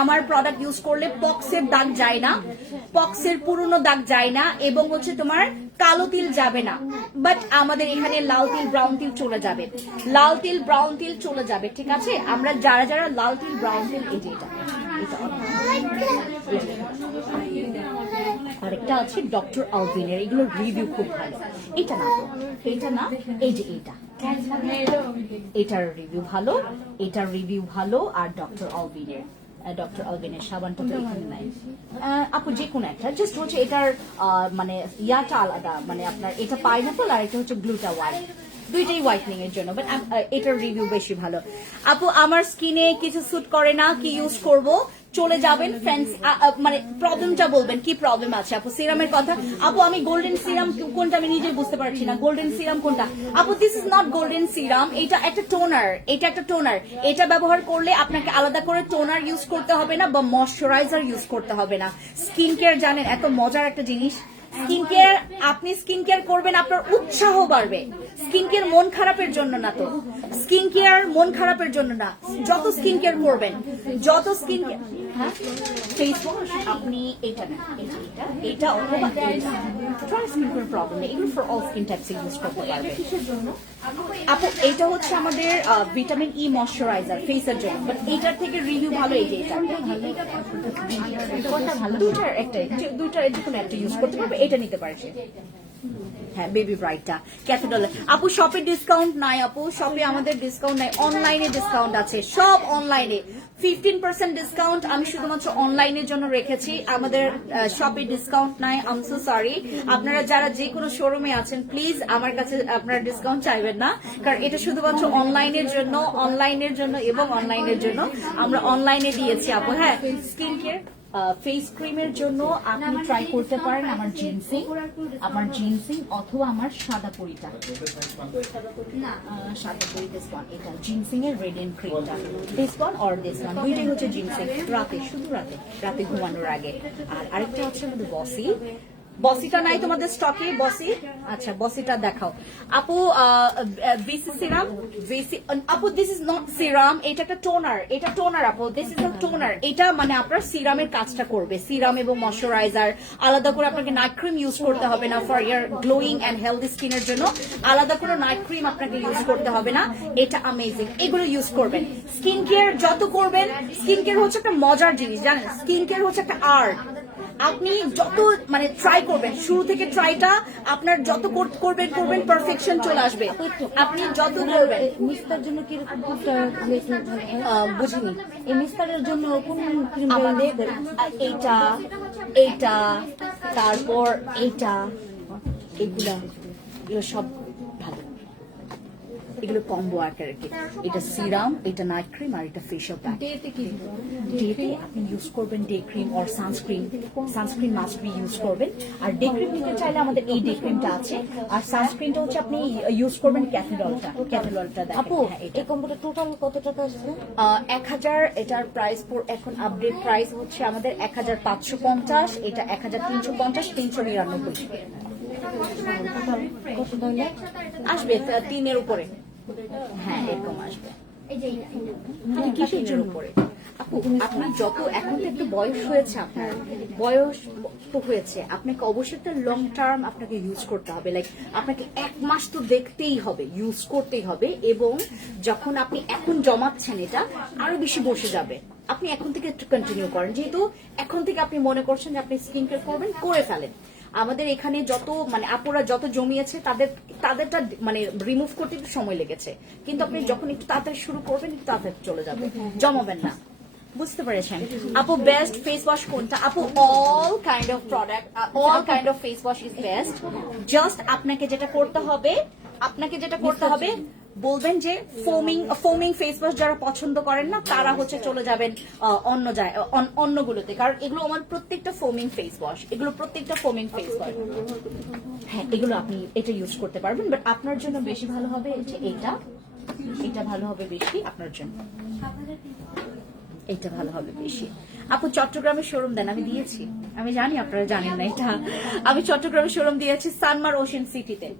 আমার প্রোডাক্ট ইউজ করলে পক্সের দাগ যায় না, পক্সের পুরনো দাগ যায় না, এবং হচ্ছে তোমার কালো তিল যাবে না। বাট আমাদের এখানে লাল তিল ব্রাউন তিল চলে যাবে, ঠিক আছে। আমরা যারা লাল তিল ব্রাউন তিল, এই যে আরেকটা আছে ডক্টর অলবিনের, এগুলো রিভিউ খুব ভালো। এটা না এই যে এটার রিভিউ ভালো, আর ডক্টর অলবিনের ডক্টর অলবিনের সাবানটা তো এখানে নাই। আপু যে কোনো একটা, জাস্ট হচ্ছে এটার মানে ইয়াটা আলাদা, মানে আপনার এটা পাইনাপল আর এটা হচ্ছে গ্লুটা হোয়াইট, দুইটাই হোয়াইটনিং এর জন্য, বাট এটার রিভিউ বেশি ভালো। আপু আমার স্কিনে কিছু স্যুট করে না, কি ইউজ করব? চলে যাবেন ফ্রেন্ডস, মানে প্রবলেমটা বলবেন কি প্রবলেম আছে। আপু সিরামের কথা, আপু আমি গোল্ডেন সিরাম কোনটা আমি নিজে বুঝতে পারছি না, গোল্ডেন সিরাম কোনটা? আপু this is not golden serum, এটা একটা টোনার, এটা একটা টোনার। এটা ব্যবহার করলে আপনাকে আলাদা করে টোনার ইউজ করতে হবে না বা ময়শ্চারাইজার ইউজ করতে হবে না। স্কিন কেয়ার জানেন এত মজার একটা জিনিস, স্কিন কেয়ার, আপনি স্কিন কেয়ার করবেন আপনার উৎসাহ বাড়বে। স্কিন কেয়ার মন খারাপের জন্য না, তো স্কিন কেয়ার মন খারাপের জন্য না। যত স্কিন কেয়ার করবেন, যত স্কিন কেয়ার, হ্যাঁ ফেস ওয়াশ আপনি এটা না, এটা অথবা ড্রাই স্কিন কোনো প্রবলেম নেই, এগুলো for all skin types use করতে পারবে। আপু এটা হচ্ছে আমাদের ভিটামিন ই ময়শ্চারাইজার ফেসের জন্য, বাট এটার থেকে রিভিউ ভালো এই যে এটা ভালো, দুইটার একটা, দুইটার যে কোনো একটা ইউজ করতে পারবে, এটা নিতে পারে সে। হ্যাঁ বেবি ব্রাইটটা ক্যাথেড্রাল। আপু শপে ডিসকাউন্ট নাই, আপু শপে আমাদের ডিসকাউন্ট নাই, অনলাইনে ডিসকাউন্ট আছে, সব অনলাইনে 15% ডিসকাউন্ট আমি শুধুমাত্র অনলাইনের জন্য রেখেছি, আমাদের শপে ডিসকাউন্ট নাই। আই এম সো সরি, আপনারা যারা যে কোনো শোরুমে আছেন প্লিজ আমার কাছে আপনারা ডিসকাউন্ট চাইবেন না, কারণ এটা শুধুমাত্র অনলাইনের জন্য, অনলাইনের জন্য এবং অনলাইনের জন্য আমরা অনলাইনে দিয়েছি। আপু হ্যাঁ স্কিন কেয়ার ফেস ক্রিমের জন্য আপনি ট্রাই করতে পারেন আমার জিনসিং অথবা আমার সাদা পরিটা, সাদা পরি দিস ওয়ান, এটা জিনসিং এর রেডিয়েন্ট ক্রিমটা, this one or this one, দুইটাই হচ্ছে জিনসিং, রাতে শুধু রাতে ঘুমানোর আগে। আর আরেকটা হচ্ছে আমাদের বসিটা নাই তোমাদের স্টকে? বসি, আচ্ছা বসিটা দেখাও আপু। ভিসি সিরাম, আপু দিস ইজ নট সিরাম, এটা একটা টোনার, এটা টোনার আপু, দিস ইজ আ টোনার। এটা মানে আপনার সিরামের কাজটা করবে, সিরাম এবং ময়শ্চারাইজার। আলাদা করে আপনাকে নাইট ক্রিম ইউজ করতে হবে না for your glowing and healthy স্কিনের জন্য, আলাদা করে নাইট ক্রিম আপনাকে ইউজ করতে হবে না। এটা অ্যামেজিং, এগুলো ইউজ করবেন। স্কিন কেয়ার যত করবেন, স্কিন কেয়ার হচ্ছে একটা মজার জিনিস জানেন, স্কিন কেয়ার হচ্ছে একটা আর্ট। আপনি যত মানে ট্রাই করবেন, শুরু থেকে ট্রাইটা আপনার যত করবেন পারফেকশন চলে আসবে। আপনি যত করবেন। মিস্তার জন্য কি বুঝিনি, এই মিস্তারের জন্য কোন ক্রিম? আমাদের এইটা তারপর এইটা, এগুলো সব ভালো, এগুলো কম্বো আকারে। এটা সিরাম, এটা নাইট ক্রিম আর এটা ফেশিয়াল প্যাক। ডেতে আপনি ইউজ করবেন day cream or sunscreen must be use করবেন। আর ডে ক্রিম নিতে চাইলে আমাদের এই ডে ক্রিমটা আছে, আর সানস্ক্রিনটা হচ্ছে আপনি ইউজ করবেন ক্যাথেড্রালটা। আপু এই কম্বোটা টোটাল কত টাকা আসছে? 1000, এটার প্রাইস এখন আপডেট প্রাইস হচ্ছে আমাদের 1550, এটা 1350, 399 আসবে, 3 এর উপরে। হ্যাঁ এরকম আসবে। কিসের জন্য উপরে? আপু আপনি যত এখন তো একটু বয়স হয়েছে, আপনার বয়স তো হয়েছে, আপনাকে অবশ্যই একটা লং টার্ম আপনাকে ইউজ করতে হবে। লাইক আপনাকে 1 মাস তো দেখতেই হবে, ইউজ করতেই হবে, এবং যখন আপনি এখন জমাচ্ছেন এটা আরো বেশি বসে যাবে। আপনি এখন থেকে কন্টিনিউ করেন, যেহেতু এখন থেকে আপনি মনে করছেন যে আপনি স্কিন কেয়ার করবেন, করে ফেলেন। আমাদের এখানে যত মানে আপুরা যত জমিয়েছে তাদেরটা মানে রিমুভ করতে একটু সময় লেগেছে, কিন্তু আপনি যখন একটু তাড়াতাড়ি শুরু করবেন একটু তাড়াতাড়ি চলে যাবে, জমাবেন না। বুঝতে পেরেছেন আপু? বেস্ট ফেস ওয়াশ কোনটা? আপু all kind of product, all kind of face wash is best. Just আপনাকে যেটা করতে হবে বলবেন যে ফোমিং ফেস ওয়াশ যারা পছন্দ করেন না তারা হচ্ছে চলে যাবেন অন্যগুলোতে, কারণ এগুলো আমার প্রত্যেকটা ফোমিং ফেস ওয়াশ, হ্যাঁ এগুলো আপনি এটা ইউজ করতে পারবেন। বাট আপনার জন্য বেশি ভালো হবে এটা ভালো হবে বেশি আপনার জন্য, এটা ভালো হবে বেশি। আপু চট্টগ্রামের শোরুম দেন, আমি দিয়েছি, আমি জানি আপনারা জানেন না এটা, আমি চট্টগ্রামের শোরুম দিয়েছি সানমার ওশেন সিটিতে,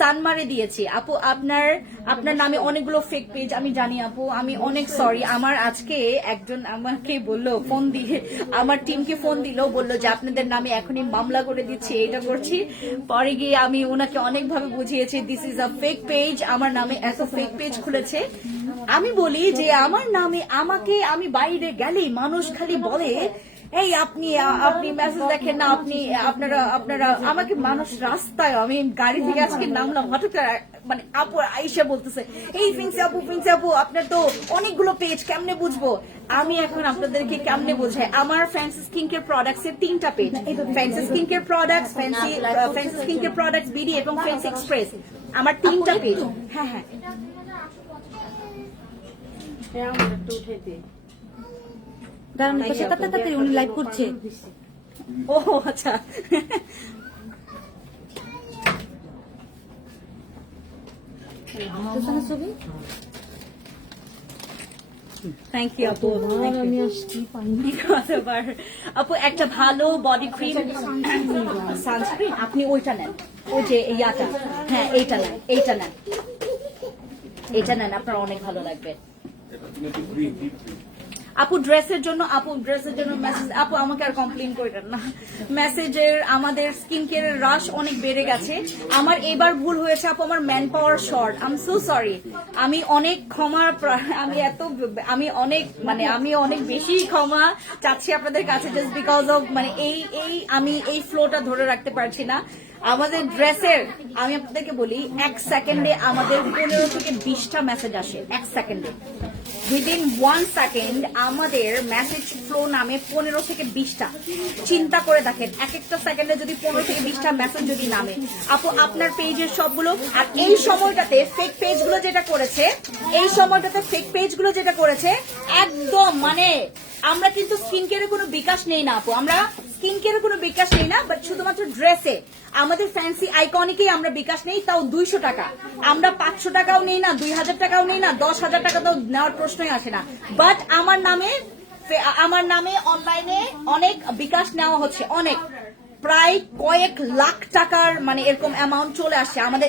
সানমারে দিয়েছি। আপু আপনার নামে অনেকগুলো ফেক পেজ, আমি জানি আপু, আমি অনেক সরি। আমার আজকে একজন আমাকে বললো, ফোন দিয়ে আমার টিমকে ফোন দিল, বললো যে আপনাদের নামে এখনই মামলা করে দিচ্ছি, এটা করছি। পরে গিয়ে আমি ওনাকে অনেকভাবে বুঝিয়েছি this is a fake page, আমার নামে এত ফেক পেজ খুলেছে। আমি বলি যে আমার নামে আমি বাইরে গেলেই মানুষ খালি বলে এই আপনি মেসেজ দেখেন না, আপনারা আমাকে মানুষ রাস্তায়, আমি গাড়ি থেকে আজকে নামলাম, হঠাৎ মানে আপু আয়েশা বলতেছে এই ফিন্সি আপু আপনার তো অনেকগুলো পেজ, কেমনে বুঝবো? আমি এখন আপনাদেরকে কেমনে বোঝাই, আমার ফ্যান্সি স্কিন কেয়ার প্রোডাক্টস এর 3টা page, fancy skin care products, fancy skin care products BD এবং ফ্যান্সি এক্সপ্রেস, আমার 3টা পেজ। হ্যাঁ হ্যাঁ দাঁড়ান, পাশে তাড়াতাড়ি উনি লাইভ করছে। ও আচ্ছা ছবি থ্যাংক ইউ আপু, আমি আসছি পাইনি। আপু একটা ভালো বডি ক্রিম সানস্ক্রিন আপনি ওইটা নেন, ওই যে ইয়াটা, হ্যাঁ এইটা নেন, এটা নেন আপনার অনেক ভালো লাগবে। আপু ড্রেসের জন্য মেসেজ, আপু আমাকে আর কমপ্লেন করেন না, মেসেজের আমাদের স্কিন কেয়ারের রাশ অনেক বেড়ে গেছে। আমার এবার ভুল হয়েছে আপু, আমার man power short, I am so sorry. আমি অনেক আমি অনেক বেশি ক্ষমা চাচ্ছি আপনাদের কাছে, জাস্ট বিকজ অফ মানে আমি এই ফ্লোটা ধরে রাখতে পারছি না। আমাদের ড্রেসের আমি আপনাদেরকে বলি, 1 সেকেন্ডে আমাদের 15 থেকে 20টা মেসেজ আসে, 1 সেকেন্ডে। উইদিন 1 সেকেন্ড আমাদের মেসেজ ফ্লো নামে 15 থেকে 20টা। চিন্তা করে দেখেন, এক একটা সেকেন্ডে যদি 15 থেকে 20টা মেসেজ যদি নামে, আপু আপনার পেজের সবগুলো, আর এই সময়টাতে ফেক পেজগুলো যেটা করেছে একদম মানে আমরা কিন্তু স্কিন কেয়ারের কোনো বিকাশ নেই না আপু, আমরা স্কিন কেয়ারের কোনো বিকাশ নেই না, বাট শুধুমাত্র ড্রেসে আমাদের ফ্যান্সি আইকনিকেই আমরা বিকাশ নেই, তাও 200 টাকা। আমরা 500 টাকাও নেই না, 2000 টাকাও নেই না, 10,000 টাকা তো নেওয়ার প্রশ্নই আসে না। বাট আমার নামে অনলাইনে অনেক বিকাশ নেওয়া হচ্ছে, অনেক প্রায় কয়েক লাখ টাকার মানে এরকম অ্যামাউন্ট চলে আসছে, আমাদের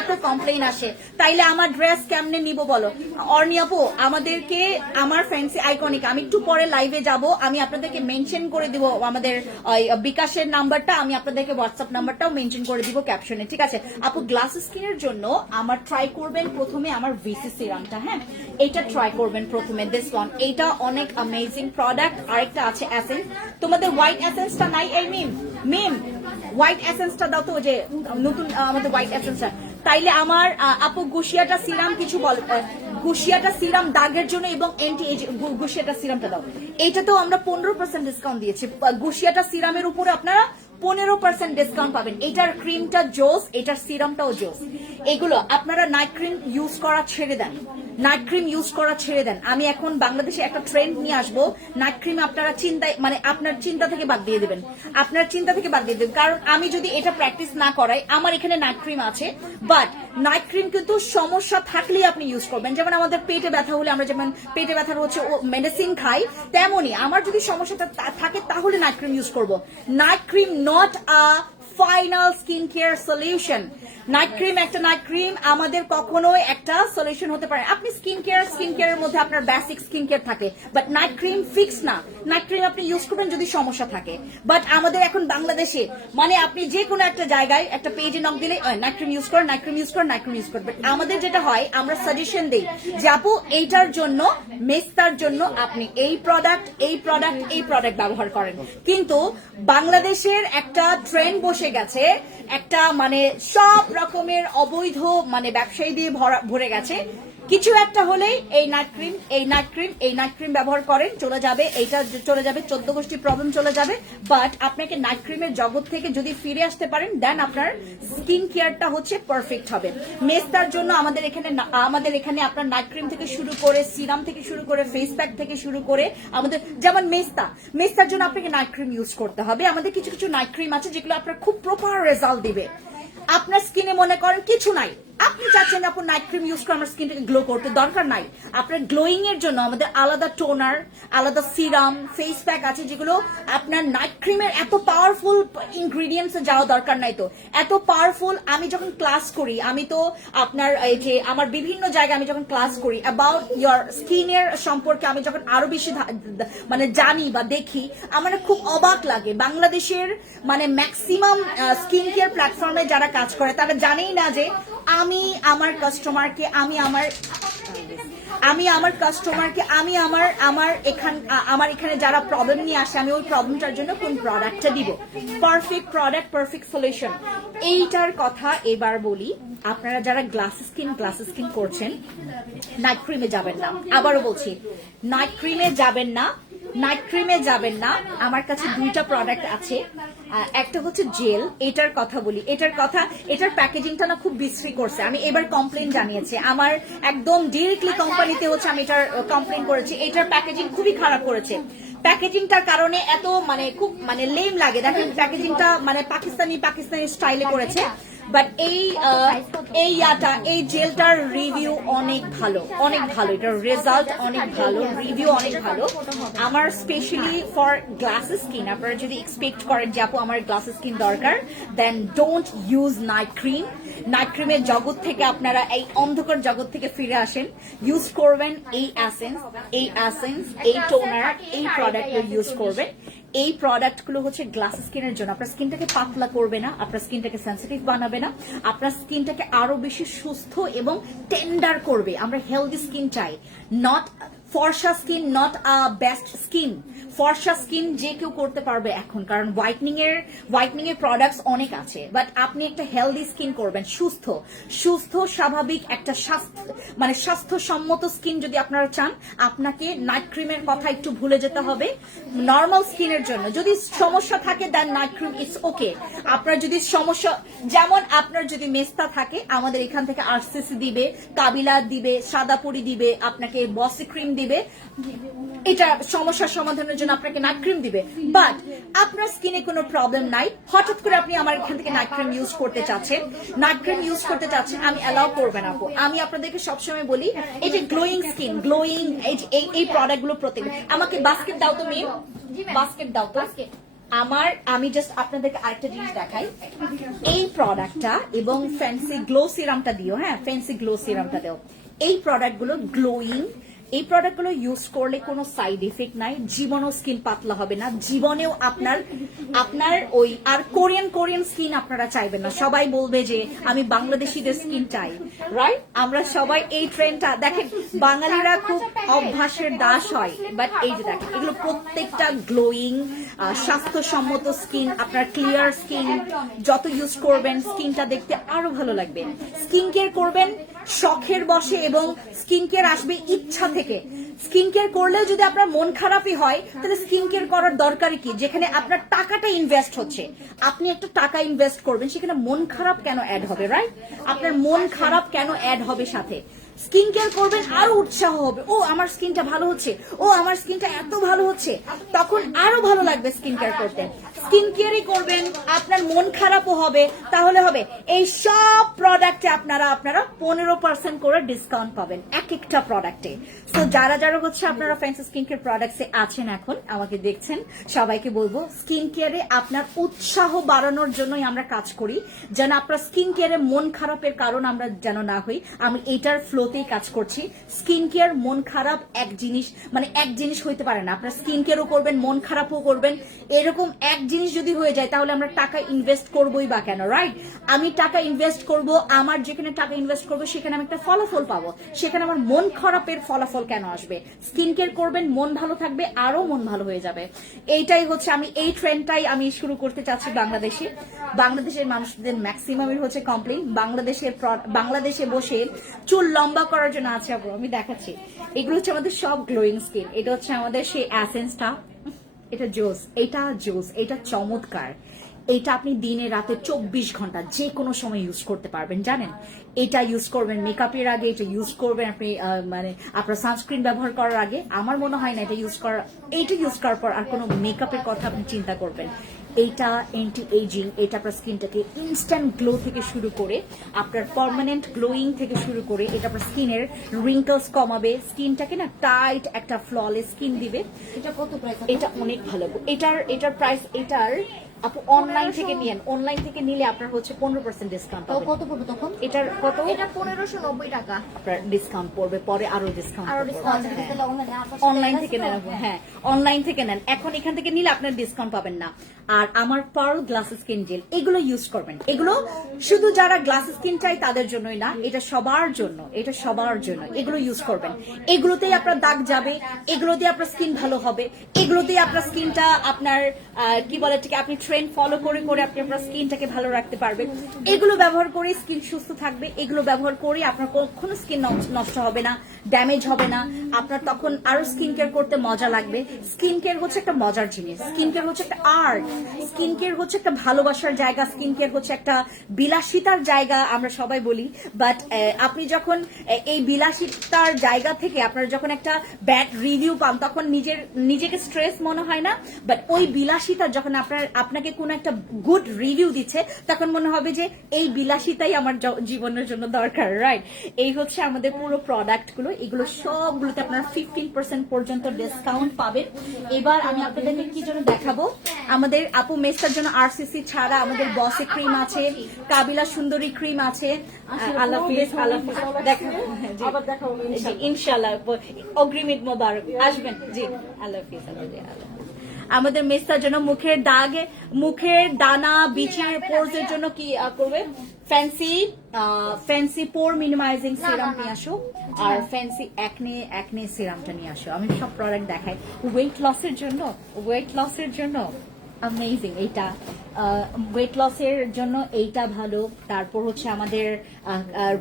এত কমপ্লেইন আসে। তাইলে আমার ড্রেস কেমনে নিব বলো? অর্নি আপু আমাদেরকে আমার ফ্যান্সি আইকনিক, আমি একটু পরে লাইভে যাব, আমি আপনাদেরকে মেনশন করে দিব আমাদের বিকাশের নাম্বারটা, আমি আপনাদেরকে হোয়াটসঅ্যাপ নাম্বারটাও মেনশন করে দিব ক্যাপশনে, ঠিক আছে? আপু গ্লাস স্কিনের জন্য আমার ট্রাই করবেন প্রথমে আমার ভিসি সিরামটা, হ্যাঁ এটা ট্রাই করবেন প্রথমে, দিস ওয়ান, এইটা অনেক অ্যামেজিং প্রোডাক্ট। আরেকটা আছে এসেন্স, তোমাদের হোয়াইট এসেন্সটা নাই? এই মিম হোয়াইট এসেন্সটা দাও তো, যে নতুন আমাদের হোয়াইট এসেন্সটা। তাইলে আমার আপু গুশিয়াটা সিরাম কিছু বল, গুশিয়াটা সিরাম দাগের জন্য এবং অ্যান্টি এজ, গুশিয়াটা সিরামটা দাও। এইটাতেও আমরা 15% ডিসকাউন্ট দিয়েছি, গুশিয়াটা সিরামের উপরে আপনারা 15% ডিসকাউন্ট পাবেন। এটার ক্রিমটা জোস, এটার সিরামটাও জোস। এগুলো আপনারা নাইট ক্রিম ইউজ করা ছেড়ে দেন, আমি এখন বাংলাদেশে একটা ট্রেন্ড নিয়ে আসবো, নাইট ক্রিম আপনারা আপনার চিন্তা থেকে বাদ দিয়ে দেবেন, কারণ আমি যদি এটা প্র্যাকটিস না করাই, আমার এখানে নাইট ক্রিম আছে, বাট নাইট ক্রিম কিন্তু সমস্যা থাকলেই আপনি ইউজ করবেন। যেমন আমাদের পেটে ব্যথা হলে আমরা যেমন পেটে ব্যথার হচ্ছে মেডিসিন খাই, তেমনই আমার যদি সমস্যাটা থাকে তাহলে নাইট ক্রিম ইউজ করবো। Night cream not a final skin care solution. Night cream আমাদের কখনোই একটা সলিউশন হতে পারে। আপনি স্কিন কেয়ারের মধ্যে আপনার বেসিক স্কিন কেয়ার থাকে, বাট নাইট ক্রিম ফিক্স না। নাইট ক্রিম আপনি ইউজ করবেন যদি সমস্যা থাকে, বাট আমাদের এখন বাংলাদেশে মানে আপনি যে কোনো একটা জায়গায় একটা পেজে নক দিলে নাইট ক্রিম ইউজ করেন, বাট আমাদের যেটা হয় আমরা সাজেশন দেই যে আপু এইটার জন্য, মেস্তার জন্য আপনি এই প্রোডাক্ট ব্যবহার করেন। কিন্তু বাংলাদেশের একটা ট্রেন্ড বসে গেছে, একটা মানে সব রকমের অবৈধ মানে ব্যবসায়ী দিয়ে ভরে গেছে। কিছু একটা হলেই এই নাইট ক্রিম ব্যবহার করেন, চলে যাবে, এইটা চলে যাবে, 14 গোষ্ঠী প্রবলেম চলে যাবে। বাট আপনাকে নাইট ক্রিমের জগৎ থেকে যদি ফিরে আসতে পারেন, দেন আপনার স্কিন কেয়ারটা হচ্ছে পারফেক্ট হবে। মেস্তার জন্য আমাদের এখানে আপনার নাইট ক্রিম থেকে শুরু করে, সিরাম থেকে শুরু করে, ফেস প্যাক থেকে শুরু করে, আমাদের যেমন মেস্তার জন্য আপনাকে নাইট ক্রিম ইউজ করতে হবে। আমাদের কিছু নাইট ক্রিম আছে যেগুলো আপনার খুব প্রপার রেজাল্ট দিবে। আপনার স্কিনে মনে করেন কিছু নাই, আপনি চাচ্ছেন আপনি নাইট ক্রিম ইউজ করে আমার স্কিনটাকে গ্লো করতে, দরকার নাই। আপনার গ্লোয়িং এর জন্য আমাদের আলাদা টোনার, আলাদা সিরাম, ফেস প্যাক আছে, যেগুলো আপনার নাইট ক্রিমের এত পাওয়ারফুল ইনগ্রিডিয়েন্টস যাওয়া দরকার নাই। তো এত পাওয়ারফুল, আমি যখন ক্লাস করি, আমি তো আপনার এই যে আমার বিভিন্ন জায়গায় আমি যখন ক্লাস করি অ্যাবাউট ইয়োর স্কিনের সম্পর্কে, আমি যখন আরো বেশি মানে জানি বা দেখি, আমার খুব অবাক লাগে। বাংলাদেশের মানে ম্যাক্সিমাম স্কিন কেয়ার প্ল্যাটফর্মে যারা কাজ করে তারা জানেই না যে আমি আমার কাস্টমারকে, আমি আমার কাস্টমারকে আমি আমার এখানে যারা প্রবলেম নিয়ে আসে আমি ওই প্রবলেমটার জন্য কোন প্রোডাক্টটা দিব, পারফেক্ট প্রোডাক্ট পারফেক্ট সলিউশন। এইটার কথা এবার বলি, আপনারা যারা গ্লাস স্কিন করছেন নাইট ক্রিমে যাবেন না, আবারও বলছি নাইট ক্রিমে যাবেন না, নাইট ক্রিমে যাবেন না। আমার কাছে দুইটা প্রোডাক্ট আছে, একটা হচ্ছে জেল, এটার কথা বলি, এটার প্যাকেজিংটা না খুব বিশ্রী করছে, আমি এবার কমপ্লেন জানিয়েছি, আমার একদম ডিরেক্টলি কোম্পানিতে হচ্ছে আমি এটার কমপ্লেন করেছি, এটার প্যাকেজিং খুবই খারাপ করেছে। প্যাকেজিংটার কারণে এত খুব লেম লাগে, দেখেন প্যাকেজিংটা পাকিস্তানি স্টাইলে করেছে। বাট এই জেলটার রিভিউ অনেক ভালো, এটার রেজাল্ট অনেক ভালো, রিভিউ অনেক ভালো। আমার স্পেশালি ফর গ্লাস স্কিন, আপনারা যদি এক্সপেক্ট করেন যে আপু আমার গ্লাস স্কিন দরকার, then don't use night cream. Night ক্রিমের জগৎ থেকে আপনারা এই অন্ধকার জগৎ থেকে ফিরে আসেন, ইউজ করবেন এই অ্যাসেন্স, এই টোনার, এই প্রোডাক্ট ইউজ করবেন। এই প্রোডাক্টগুলো হচ্ছে গ্লাস স্কিনের জন্য, আপনার স্কিনটাকে পাতলা করবে না, আপনার স্কিনটাকে সেন্সিটিভ বানাবে না, আপনার স্কিনটাকে আরো বেশি সুস্থ এবং টেন্ডার করবে। আমরা হেলদি স্কিন চাই, নট ফর্সা স্কিন, নট বেস্ট স্কিন। ফর্সা স্কিন যে কেউ করতে পারবে এখন, কারণ হোয়াইটনিং এর প্রোডাক্টস অনেক আছে, বাট আপনি একটা হেলদি স্কিন করবেন, সুস্থ স্বাভাবিক একটা স্বাস্থ্যসম্মত স্কিন যদি আপনারা চান, আপনাকে নাইট ক্রিমের কথা একটু ভুলে যেতে হবে। নর্মাল স্কিনের জন্য যদি সমস্যা থাকে দেন নাইট ক্রিম ইটস ওকে। আপনার যদি সমস্যা, যেমন আপনার যদি মেস্তা থাকে, আমাদের এখান থেকে আরসিসি দিবে, কাবিলা দিবে, সাদাপুরি দিবে, আপনাকে বসি ক্রিম দিবে, এটা সমস্যার সমাধানের জন্য আপনাকে নাইট ক্রিম দিবে। বাট আপনার স্কিনে কোনো প্রবলেম নাই, হঠাৎ করে আপনি আমার এখান থেকে নাইট ক্রিম ইউজ করতে চাচ্ছেন, আমি অ্যালাউ করবেন আপু। আমি আপনাদেরকে সবসময় বলি, এই যে গ্লোয়িং স্কিন, এই প্রোডাক্ট গুলো প্রত্যেক, আমাকে বাস্কেট দাও তো মেম, বাস্কেট দাও তো। আমি জাস্ট আপনাদেরকে আরেকটা জিনিস দেখাই, এই প্রোডাক্টটা এবং ফ্যান্সি গ্লো সিরামটা দিও, হ্যাঁ ফ্যান্সি গ্লো সিরামটা দাও। এই প্রোডাক্টগুলো গ্লোয়িং, এই প্রোডাক্টগুলো ইউজ করলে কোনো সাইড এফেক্ট নাই, জীবনেও স্কিন পাতলা হবে না, জীবনেও আপনার ওই আর কোরিয়ান স্কিন আপনারা চাইবেন না। সবাই বলবে যে আমি বাংলাদেশিদের স্কিন চাই, রাইট? আমরা সবাই এই ট্রেন্ডটা দেখেন, বাঙালিরা খুব অভ্যাসের দাস হয়, বাট এই যে দেখেন এগুলো প্রত্যেকটা গ্লোয়িং, স্বাস্থ্যসম্মত স্কিন, আপনার ক্লিয়ার স্কিন যত ইউজ করবেন স্কিনটা দেখতে আরো ভালো লাগবে। স্কিন কেয়ার করবেন শখের বসে এবং স্কিন কেয়ার আসবে ইচ্ছা থেকে। স্কিন কেয়ার করলেও যদি আপনার মন খারাপই হয়, তাহলে স্কিন কেয়ার করার দরকার কি? যেখানে আপনার টাকাটা ইনভেস্ট হচ্ছে, আপনি একটা টাকা ইনভেস্ট করবেন, সেখানে মন খারাপ কেন অ্যাড হবে, রাইট? আপনার মন খারাপ কেন অ্যাড হবে সাথে? স্কিন কেয়ার করবেন, আরো উৎসাহ হবে, ও আমার স্কিনটা ভালো হচ্ছে, ও আমার স্কিনটা এত ভালো হচ্ছে, তখন আরো ভালো লাগবে স্কিন কেয়ার করতে। স্কিন কেয়ারই করবেন, আপনার মন খারাপও হবে, তাহলে হবে এই সব প্রোডাক্টে আপনারা 15% করে ডিসকাউন্ট পাবেন এক একটা প্রোডাক্টে। তো যারা হচ্ছে আপনারা ফ্যান্সি স্কিন কেয়ার প্রোডাক্টসে আছেন এখন আমাকে দেখছেন, সবাইকে বলবো স্কিন কেয়ারে আপনার উৎসাহ বাড়ানোর জন্যই আমরা কাজ করি, যেন আপনার স্কিন কেয়ারে মন খারাপের কারণ আমরা যেন না হই। আমি এটার ফ্লোতেই কাজ করছি। স্কিন কেয়ার মন খারাপ এক জিনিস হইতে পারে না, আপনার স্কিন কেয়ারও করবেন, মন খারাপও করবেন, এরকম এক জিনিস যদি হয়ে যায় তাহলে আমরা টাকা ইনভেস্ট করবোই বা কেন, রাইট? আমি টাকা ইনভেস্ট করব, আমার যেখানে টাকা ইনভেস্ট করবো সেখানে আমি একটা ফলাফল পাবো, সেখানে আমার মন খারাপের ফলাফল কেন আসবে? স্কিন কেয়ার করবেন, মন ভালো থাকবে, আরো মন ভালো হয়ে যাবে। এইটাই হচ্ছে আমি এই ট্রেন্ডটাই আমি শুরু করতে চাচ্ছি বাংলাদেশের মানুষদের ম্যাক্সিমামই হচ্ছে কমপ্লেইন, বাংলাদেশে বসে চুল লম্বা করার জন্য আছে আপু, আমি দেখাচ্ছি। এগুলো হচ্ছে আমাদের সব গ্লোয়িং স্কিন, এটা হচ্ছে আমাদের সেই অ্যাসেন্সটা, এটা জোস, এটা চমৎকার। এটা আপনি দিনে রাতে 24 ঘন্টা যে কোনো সময় ইউজ করতে পারবেন, জানেন? এটা ইউজ করবেন মেকআপের আগে, এটা ইউজ করবেন আপনি আপনার সানস্ক্রিন ব্যবহার করার আগে। আমার মনে হয় না এটা ইউজ করার পর আর কোনো মেকআপের কথা আপনি চিন্তা করবেন। এইটা অ্যান্টি এজিং, এটা আপনার স্কিনটাকে ইনস্ট্যান্ট গ্লো থেকে শুরু করে আপনার পার্মানেন্ট গ্লোয়িং থেকে শুরু করে এটা আপনার স্কিনের রিঙ্কলস কমাবে, স্কিনটাকে না টাইট একটা ফ্ললেস স্কিন দিবে। এটা কত প্রাইস? এটা অনেক ভালো। এটার প্রাইস আপু অনলাইন থেকে নিয়েন, অনলাইন থেকে নিলে আপনার হচ্ছে 15% ডিসকাউন্ট তো পাবেন। কত পড়বে তখন? এটার কত এটা 1590 টাকা। আপনার ডিসকাউন্ট পড়বে, পরে আরো ডিসকাউন্ট আরো পড়বে। discount আচ্ছা, হ্যাঁ। তাহলে অনলাইনে আর অনলাইন থেকে নেন আপু, হ্যাঁ অনলাইন থেকে নেন। এখন এখান থেকে নিলে আপনার ডিসকাউন্ট পাবেন না। আর আমার পার্ল গ্লাস স্কিন জেল এগুলো ইউজ করবেন। এগুলো শুধু যারা গ্লাস স্কিন চাই তাদের জন্যই না, এটা সবার জন্য, এটা সবার জন্য। এগুলো ইউজ করবেন, এগুলোতেই আপনার দাগ যাবে, এগুলোতে আপনার স্কিন ভালো হবে, এগুলোতেই আপনার স্কিনটা আপনার কি বলে ঠিক আপনি ট্রেন্ড ফলো করে করে আপনি আপনার স্কিনটাকে ভালো রাখতে পারবেন। এগুলো ব্যবহার করে স্কিন সুস্থ থাকবে, এগুলো ব্যবহার করে আপনার কখনো স্কিন নষ্ট হবে না, ড্যামেজ হবে না। আপনার তখন আরো স্কিন কেয়ার করতে মজা লাগবে। স্কিন কেয়ার হচ্ছে একটা মজার জিনিস, স্কিন কেয়ার হচ্ছে একটা আর্ট, স্কিন কেয়ার হচ্ছে একটা ভালোবাসার জায়গা, স্কিন কেয়ার হচ্ছে একটা বিলাসিতার জায়গা আমরা সবাই বলি। বাট আপনি যখন এই বিলাসিতার জায়গা থেকে আপনার যখন একটা ব্যাড রিভিউ পান তখন নিজেকে স্ট্রেস মনে হয় না। বাট ওই বিলাসিতা যখন আপনাকে কোনো একটা গুড রিভিউ দিচ্ছে তখন মনে হবে যে এই বিলাসিতাই আমার জীবনের জন্য দরকার, রাইট? এই হচ্ছে আমাদের পুরো প্রোডাক্ট গুলো, এগুলো সবগুলোতে আপনারা 15% পর্যন্ত ডিসকাউন্ট পাবেন। এবার আমি আপনাদেরকে কি জন্য দেখাবো, আমাদের আপু মেসার জন্য আরসিসি ছাড়া আমাদের বসে ক্রিম আছে, কাবিলা সুন্দরী ক্রিম আছে। আল্লাহ হাফেজ, আল্লাহ হাফেজ, দেখাবো জি ইনশাআল্লাহ, অগ্রিম ঈদ মোবারক, আসবেন জি, আল্লাহ হাফেজ, আল্লাহ হাফেজ। আমাদের মেসার জন্য মুখের দাগ, মুখের দানা, বিচের পোরস এর জন্য কি করবে, ফ্যান্সি পোর মিনিমাইজিং সিরাম নিয়ে আসো, আর ফ্যান্সি একনে সিরামটা নিয়ে আসো। আমি সব প্রোডাক্ট দেখাই। ওয়েট লসের জন্য অ্যামেজিং এইটা, ওয়েট লসের জন্য এইটা ভালো। তারপর হচ্ছে আমাদের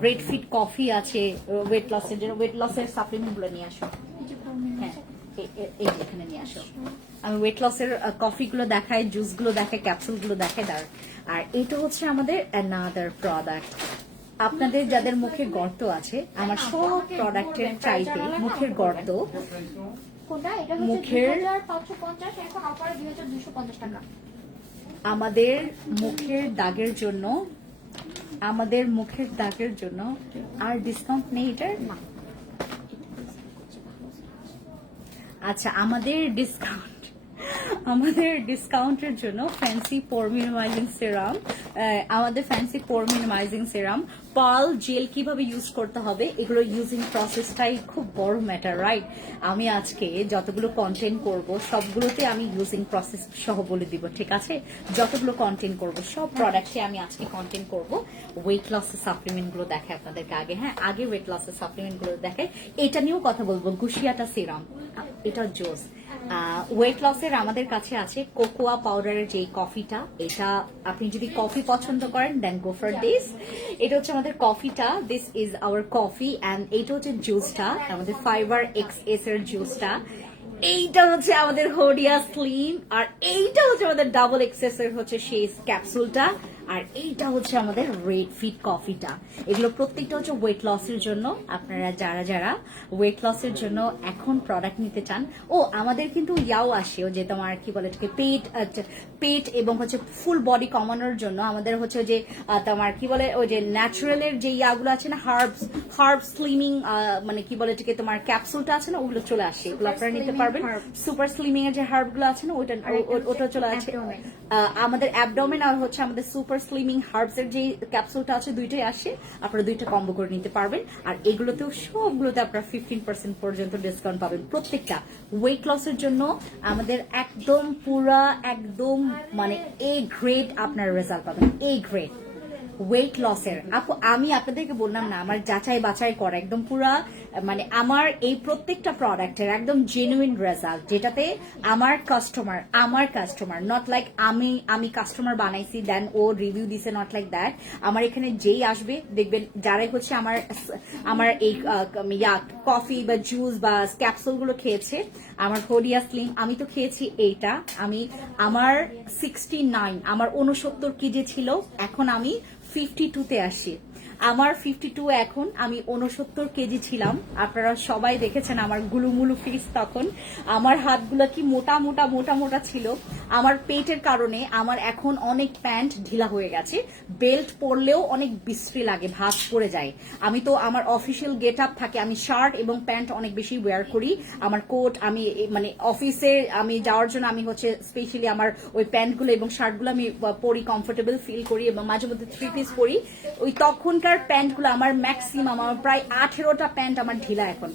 রেড ফিট কফি আছে ওয়েট লসের জন্য, ওয়েট লসের সাপ্লিমেন্ট গুলো নিয়ে আসো। হ্যাঁ এই এখানে নিয়ে আসো। আমি ওয়েট লসের কফি গুলো দেখাই, জুস গুলো দেখাই, ক্যাপসুল গুলো দেখাই। আর এটা হচ্ছে আমাদের অ্যানাদার প্রোডাক্ট। আপনাদের যাদের মুখে গর্ত আছে, আমার সব প্রোডাক্টের চাইতে মুখের গর্ত, কোনটা? এটা হচ্ছে মুখের 2550, এখন অফারে 2250 টাকা। আমাদের মুখের দাগের জন্য, আর ডিসকাউন্ট নেই এটার না। আচ্ছা, আমাদের ডিসকাউন্টের জন্য fancy pore minimizing serum, pearl gel কিভাবে ইউজ করতে হবে, এগুলো ইউজিং প্রসেসটাই খুব বড় ম্যাটার, রাইট? আমি আজকে যতগুলো কন্টেন্ট করব সবগুলোতে আমি ইউজিং প্রসেস সহ বলে দিব, ঠিক আছে? যতগুলো কন্টেন্ট করব সব প্রোডাক্টে আমি আজকে কন্টেন্ট করব। ওয়েট লসের সাপ্লিমেন্ট গুলো দেখাই আপনাদেরকে আগে, হ্যাঁ আগে ওয়েট লসের সাপ্লিমেন্ট গুলো দেখাই। এটা নিয়েও কথা বলবো, গুশিয়াটা সিরাম, এটা জোস। ওয়েট লসের আমাদের কাছে আছে কোকোয়া পাউডারের যে কফিটা, এটা আপনি যদি কফি পছন্দ করেন দেন গো ফর দিস। এটা হচ্ছে আমাদের কফিটা, this is our coffee. And এইটা হচ্ছে জুসটা, আমাদের ফাইবার এক্স এর জুসটা। এইটা হচ্ছে আমাদের হোডিয়া স্লিম, আর এইটা হচ্ছে আমাদের ডাবল এক্সেস এর হচ্ছে সেই ক্যাপসুলটা, আর এইটা হচ্ছে আমাদের রেড ফিট কফিটা। এগুলো প্রত্যেকটা হচ্ছে ওয়েট লসের জন্য। আপনারা যারা ওয়েট লসের জন্য এখন প্রোডাক্ট নিতে চান, আমাদের কিন্তু ইয়াও আসে, যে তোমার কি বলে পেট এবং হচ্ছে ফুল বডি কমানোর জন্য আমাদের হচ্ছে যে তোমার কি বলে ওই যে ন্যাচারালের যে ইয়াগুলো আছে না, হার্ব স্লিমিং, মানে কি বলে এটাকে, তোমার ক্যাপসুলটা আছে না, ওগুলো চলে আসে, এগুলো আপনারা নিতে পারবেন। সুপার স্লিমিং এর যে হার্ব গুলো আছে না, ওটা চলে আসে আমাদের অ্যাবডোমেন, আর হচ্ছে আমাদের সুপার স্লিমিং হার্বস এর যে ক্যাপসুলটা আছে, দুইটাই আসে, আপনারা দুইটা কম্বো করে নিতে পারবেন। আর এগুলোতেও সবগুলোতে আপনারা 15% পর্যন্ত ডিসকাউন্ট পাবেন প্রত্যেকটা। ওয়েট লসের জন্য আমাদের একদম পুরা একদম মানে এ গ্রেড আপনার রেজাল্ট পাবেন, এ গ্রেড ওয়েট লসের। আপু আমি আপনাদেরকে বললাম না, আমার যাচাই বাছাই করা একদম পুরা, মানে আমার এই প্রত্যেকটা প্রোডাক্টের একদম জেনুইন রেজাল্ট, যেটাতে আমার কাস্টমার নট লাইক আমি কাস্টমার বানাইছি দেন ও রিভিউ দিছে, নট লাইক দ্যাট। আমার এখানে যেই আসবে দেখবেন, যারাই হচ্ছে আমার এই কফি বা জুস বা ক্যাপসুল গুলো খেয়েছে, আমার হোডিয়া স্লিম, আমি তো খেয়েছি এইটা, আমার 69, আমার 69 কেজি ছিল, এখন আমি 52-তে আসি। আমার 52 এখন, আমি 69 কেজি ছিলাম। আপনারা সবাই দেখেছেন আমার গুলুমুলু ফেস তখন। আমার হাতগুলো কি মোটা মোটা মোটা মোটা ছিল। আমার পেটের কারণে আমার এখন অনেক প্যান্ট ঢিলা হয়ে গেছে, বেল্ট পরলেও অনেক বিশ্রী লাগে, ভাঁজ পড়ে যায়। আমি তো আমার অফিসিয়াল গেট আপ থাকে, আমি শার্ট এবং প্যান্ট অনেক বেশি ওয়্যার করি। আমার কোট, আমি মানে অফিসে আমি যাওয়ার জন্য আমি হচ্ছে স্পেশালি আমার ওই প্যান্টগুলো এবং শার্টগুলো আমি পরি, কমফোর্টেবল ফিল করি এবং মাঝে মধ্যে 3 পিস পরি। ওই তখনকার প্যান্টগুলো আমার ম্যাক্সিমাম, আমার প্রায় 18টা প্যান্ট আমার ঢিলা এখন।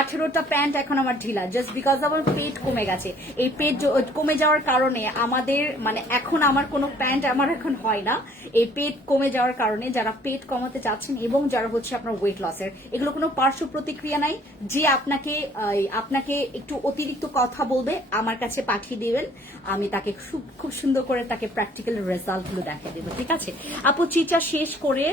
18টা প্যান্ট এখন আমার ঢিলা, জাস্ট বিকজ আমার পেট কমে গেছে। এই পেট কমে যাওয়ার কারণে আমাদের মানে এখন আমার কোনো প্যান্ট আমার এখন হয় না, এই পেট কমে যাওয়ার কারণে। যারা পেট কমাতে চাচ্ছেন এবং যারা হচ্ছে আপনার ওয়েট লসের, এগুলো কোনো পার্শ্ব প্রতিক্রিয়া নাই। যে আপনাকে একটু অতিরিক্ত কথা বলবে, আমার কাছে পাঠিয়ে দিবেন, আমি তাকে খুব সুন্দর করে তাকে প্র্যাকটিক্যাল রেজাল্ট গুলো দেখিয়ে দেবো, ঠিক আছে? আপু চিটা শেষ করে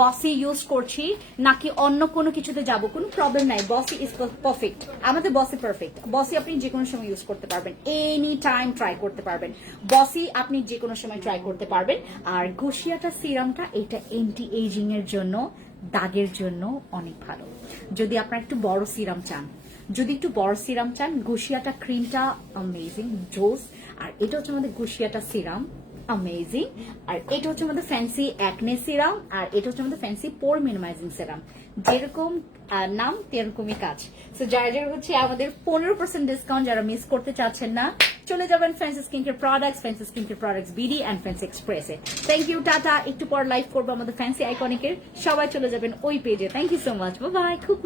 বসি ইউজ করছি নাকি অন্য কোনো কিছুতে যাব, কোনো প্রবলেম নাই। বসি ইজ পারফেক্ট, আমাদের বসি পারফেক্ট। বসি আপনি যে কোনো সময় ইউজ করতে পারবেন, এনি টাইম ট্রাই করতে পারবেন। বসি আপনি যে কোনো সময় ট্রাই করতে পারবেন। আর গুশিয়াটা সিরামটা, এটা এন্টি এজিং এর জন্য, দাগের জন্য অনেক ভালো। যদি আপনার একটু বড় সিরাম চান, গুশিয়াটা ক্রিমটা অ্যামেজিং ডোজ। আর এটা হচ্ছে আমাদের গুশিয়াটা সিরাম, অ্যামেজিং। আর এটা হচ্ছে আমাদের ফ্যান্সি অ্যাকনে সিরাম, আর এটা হচ্ছে আমাদের ফ্যান্সি পোর মিনিমাইজিং সিরাম। যেরকম নাম তেরকমই কাজ। সো যারা হচ্ছে আমাদের 15% ডিসকাউন্ট, যারা মিস করতে চাচ্ছেন না, চলে যাবেন fancy skin care products BD and fancy এক্সপ্রেসে। Thank you, tata. একটু পর লাইভ করবো আমাদের ফ্যান্সি আইকনিকের, সবাই চলে যাবেন ওই পেজে। Thank you so much, bye bye, খুব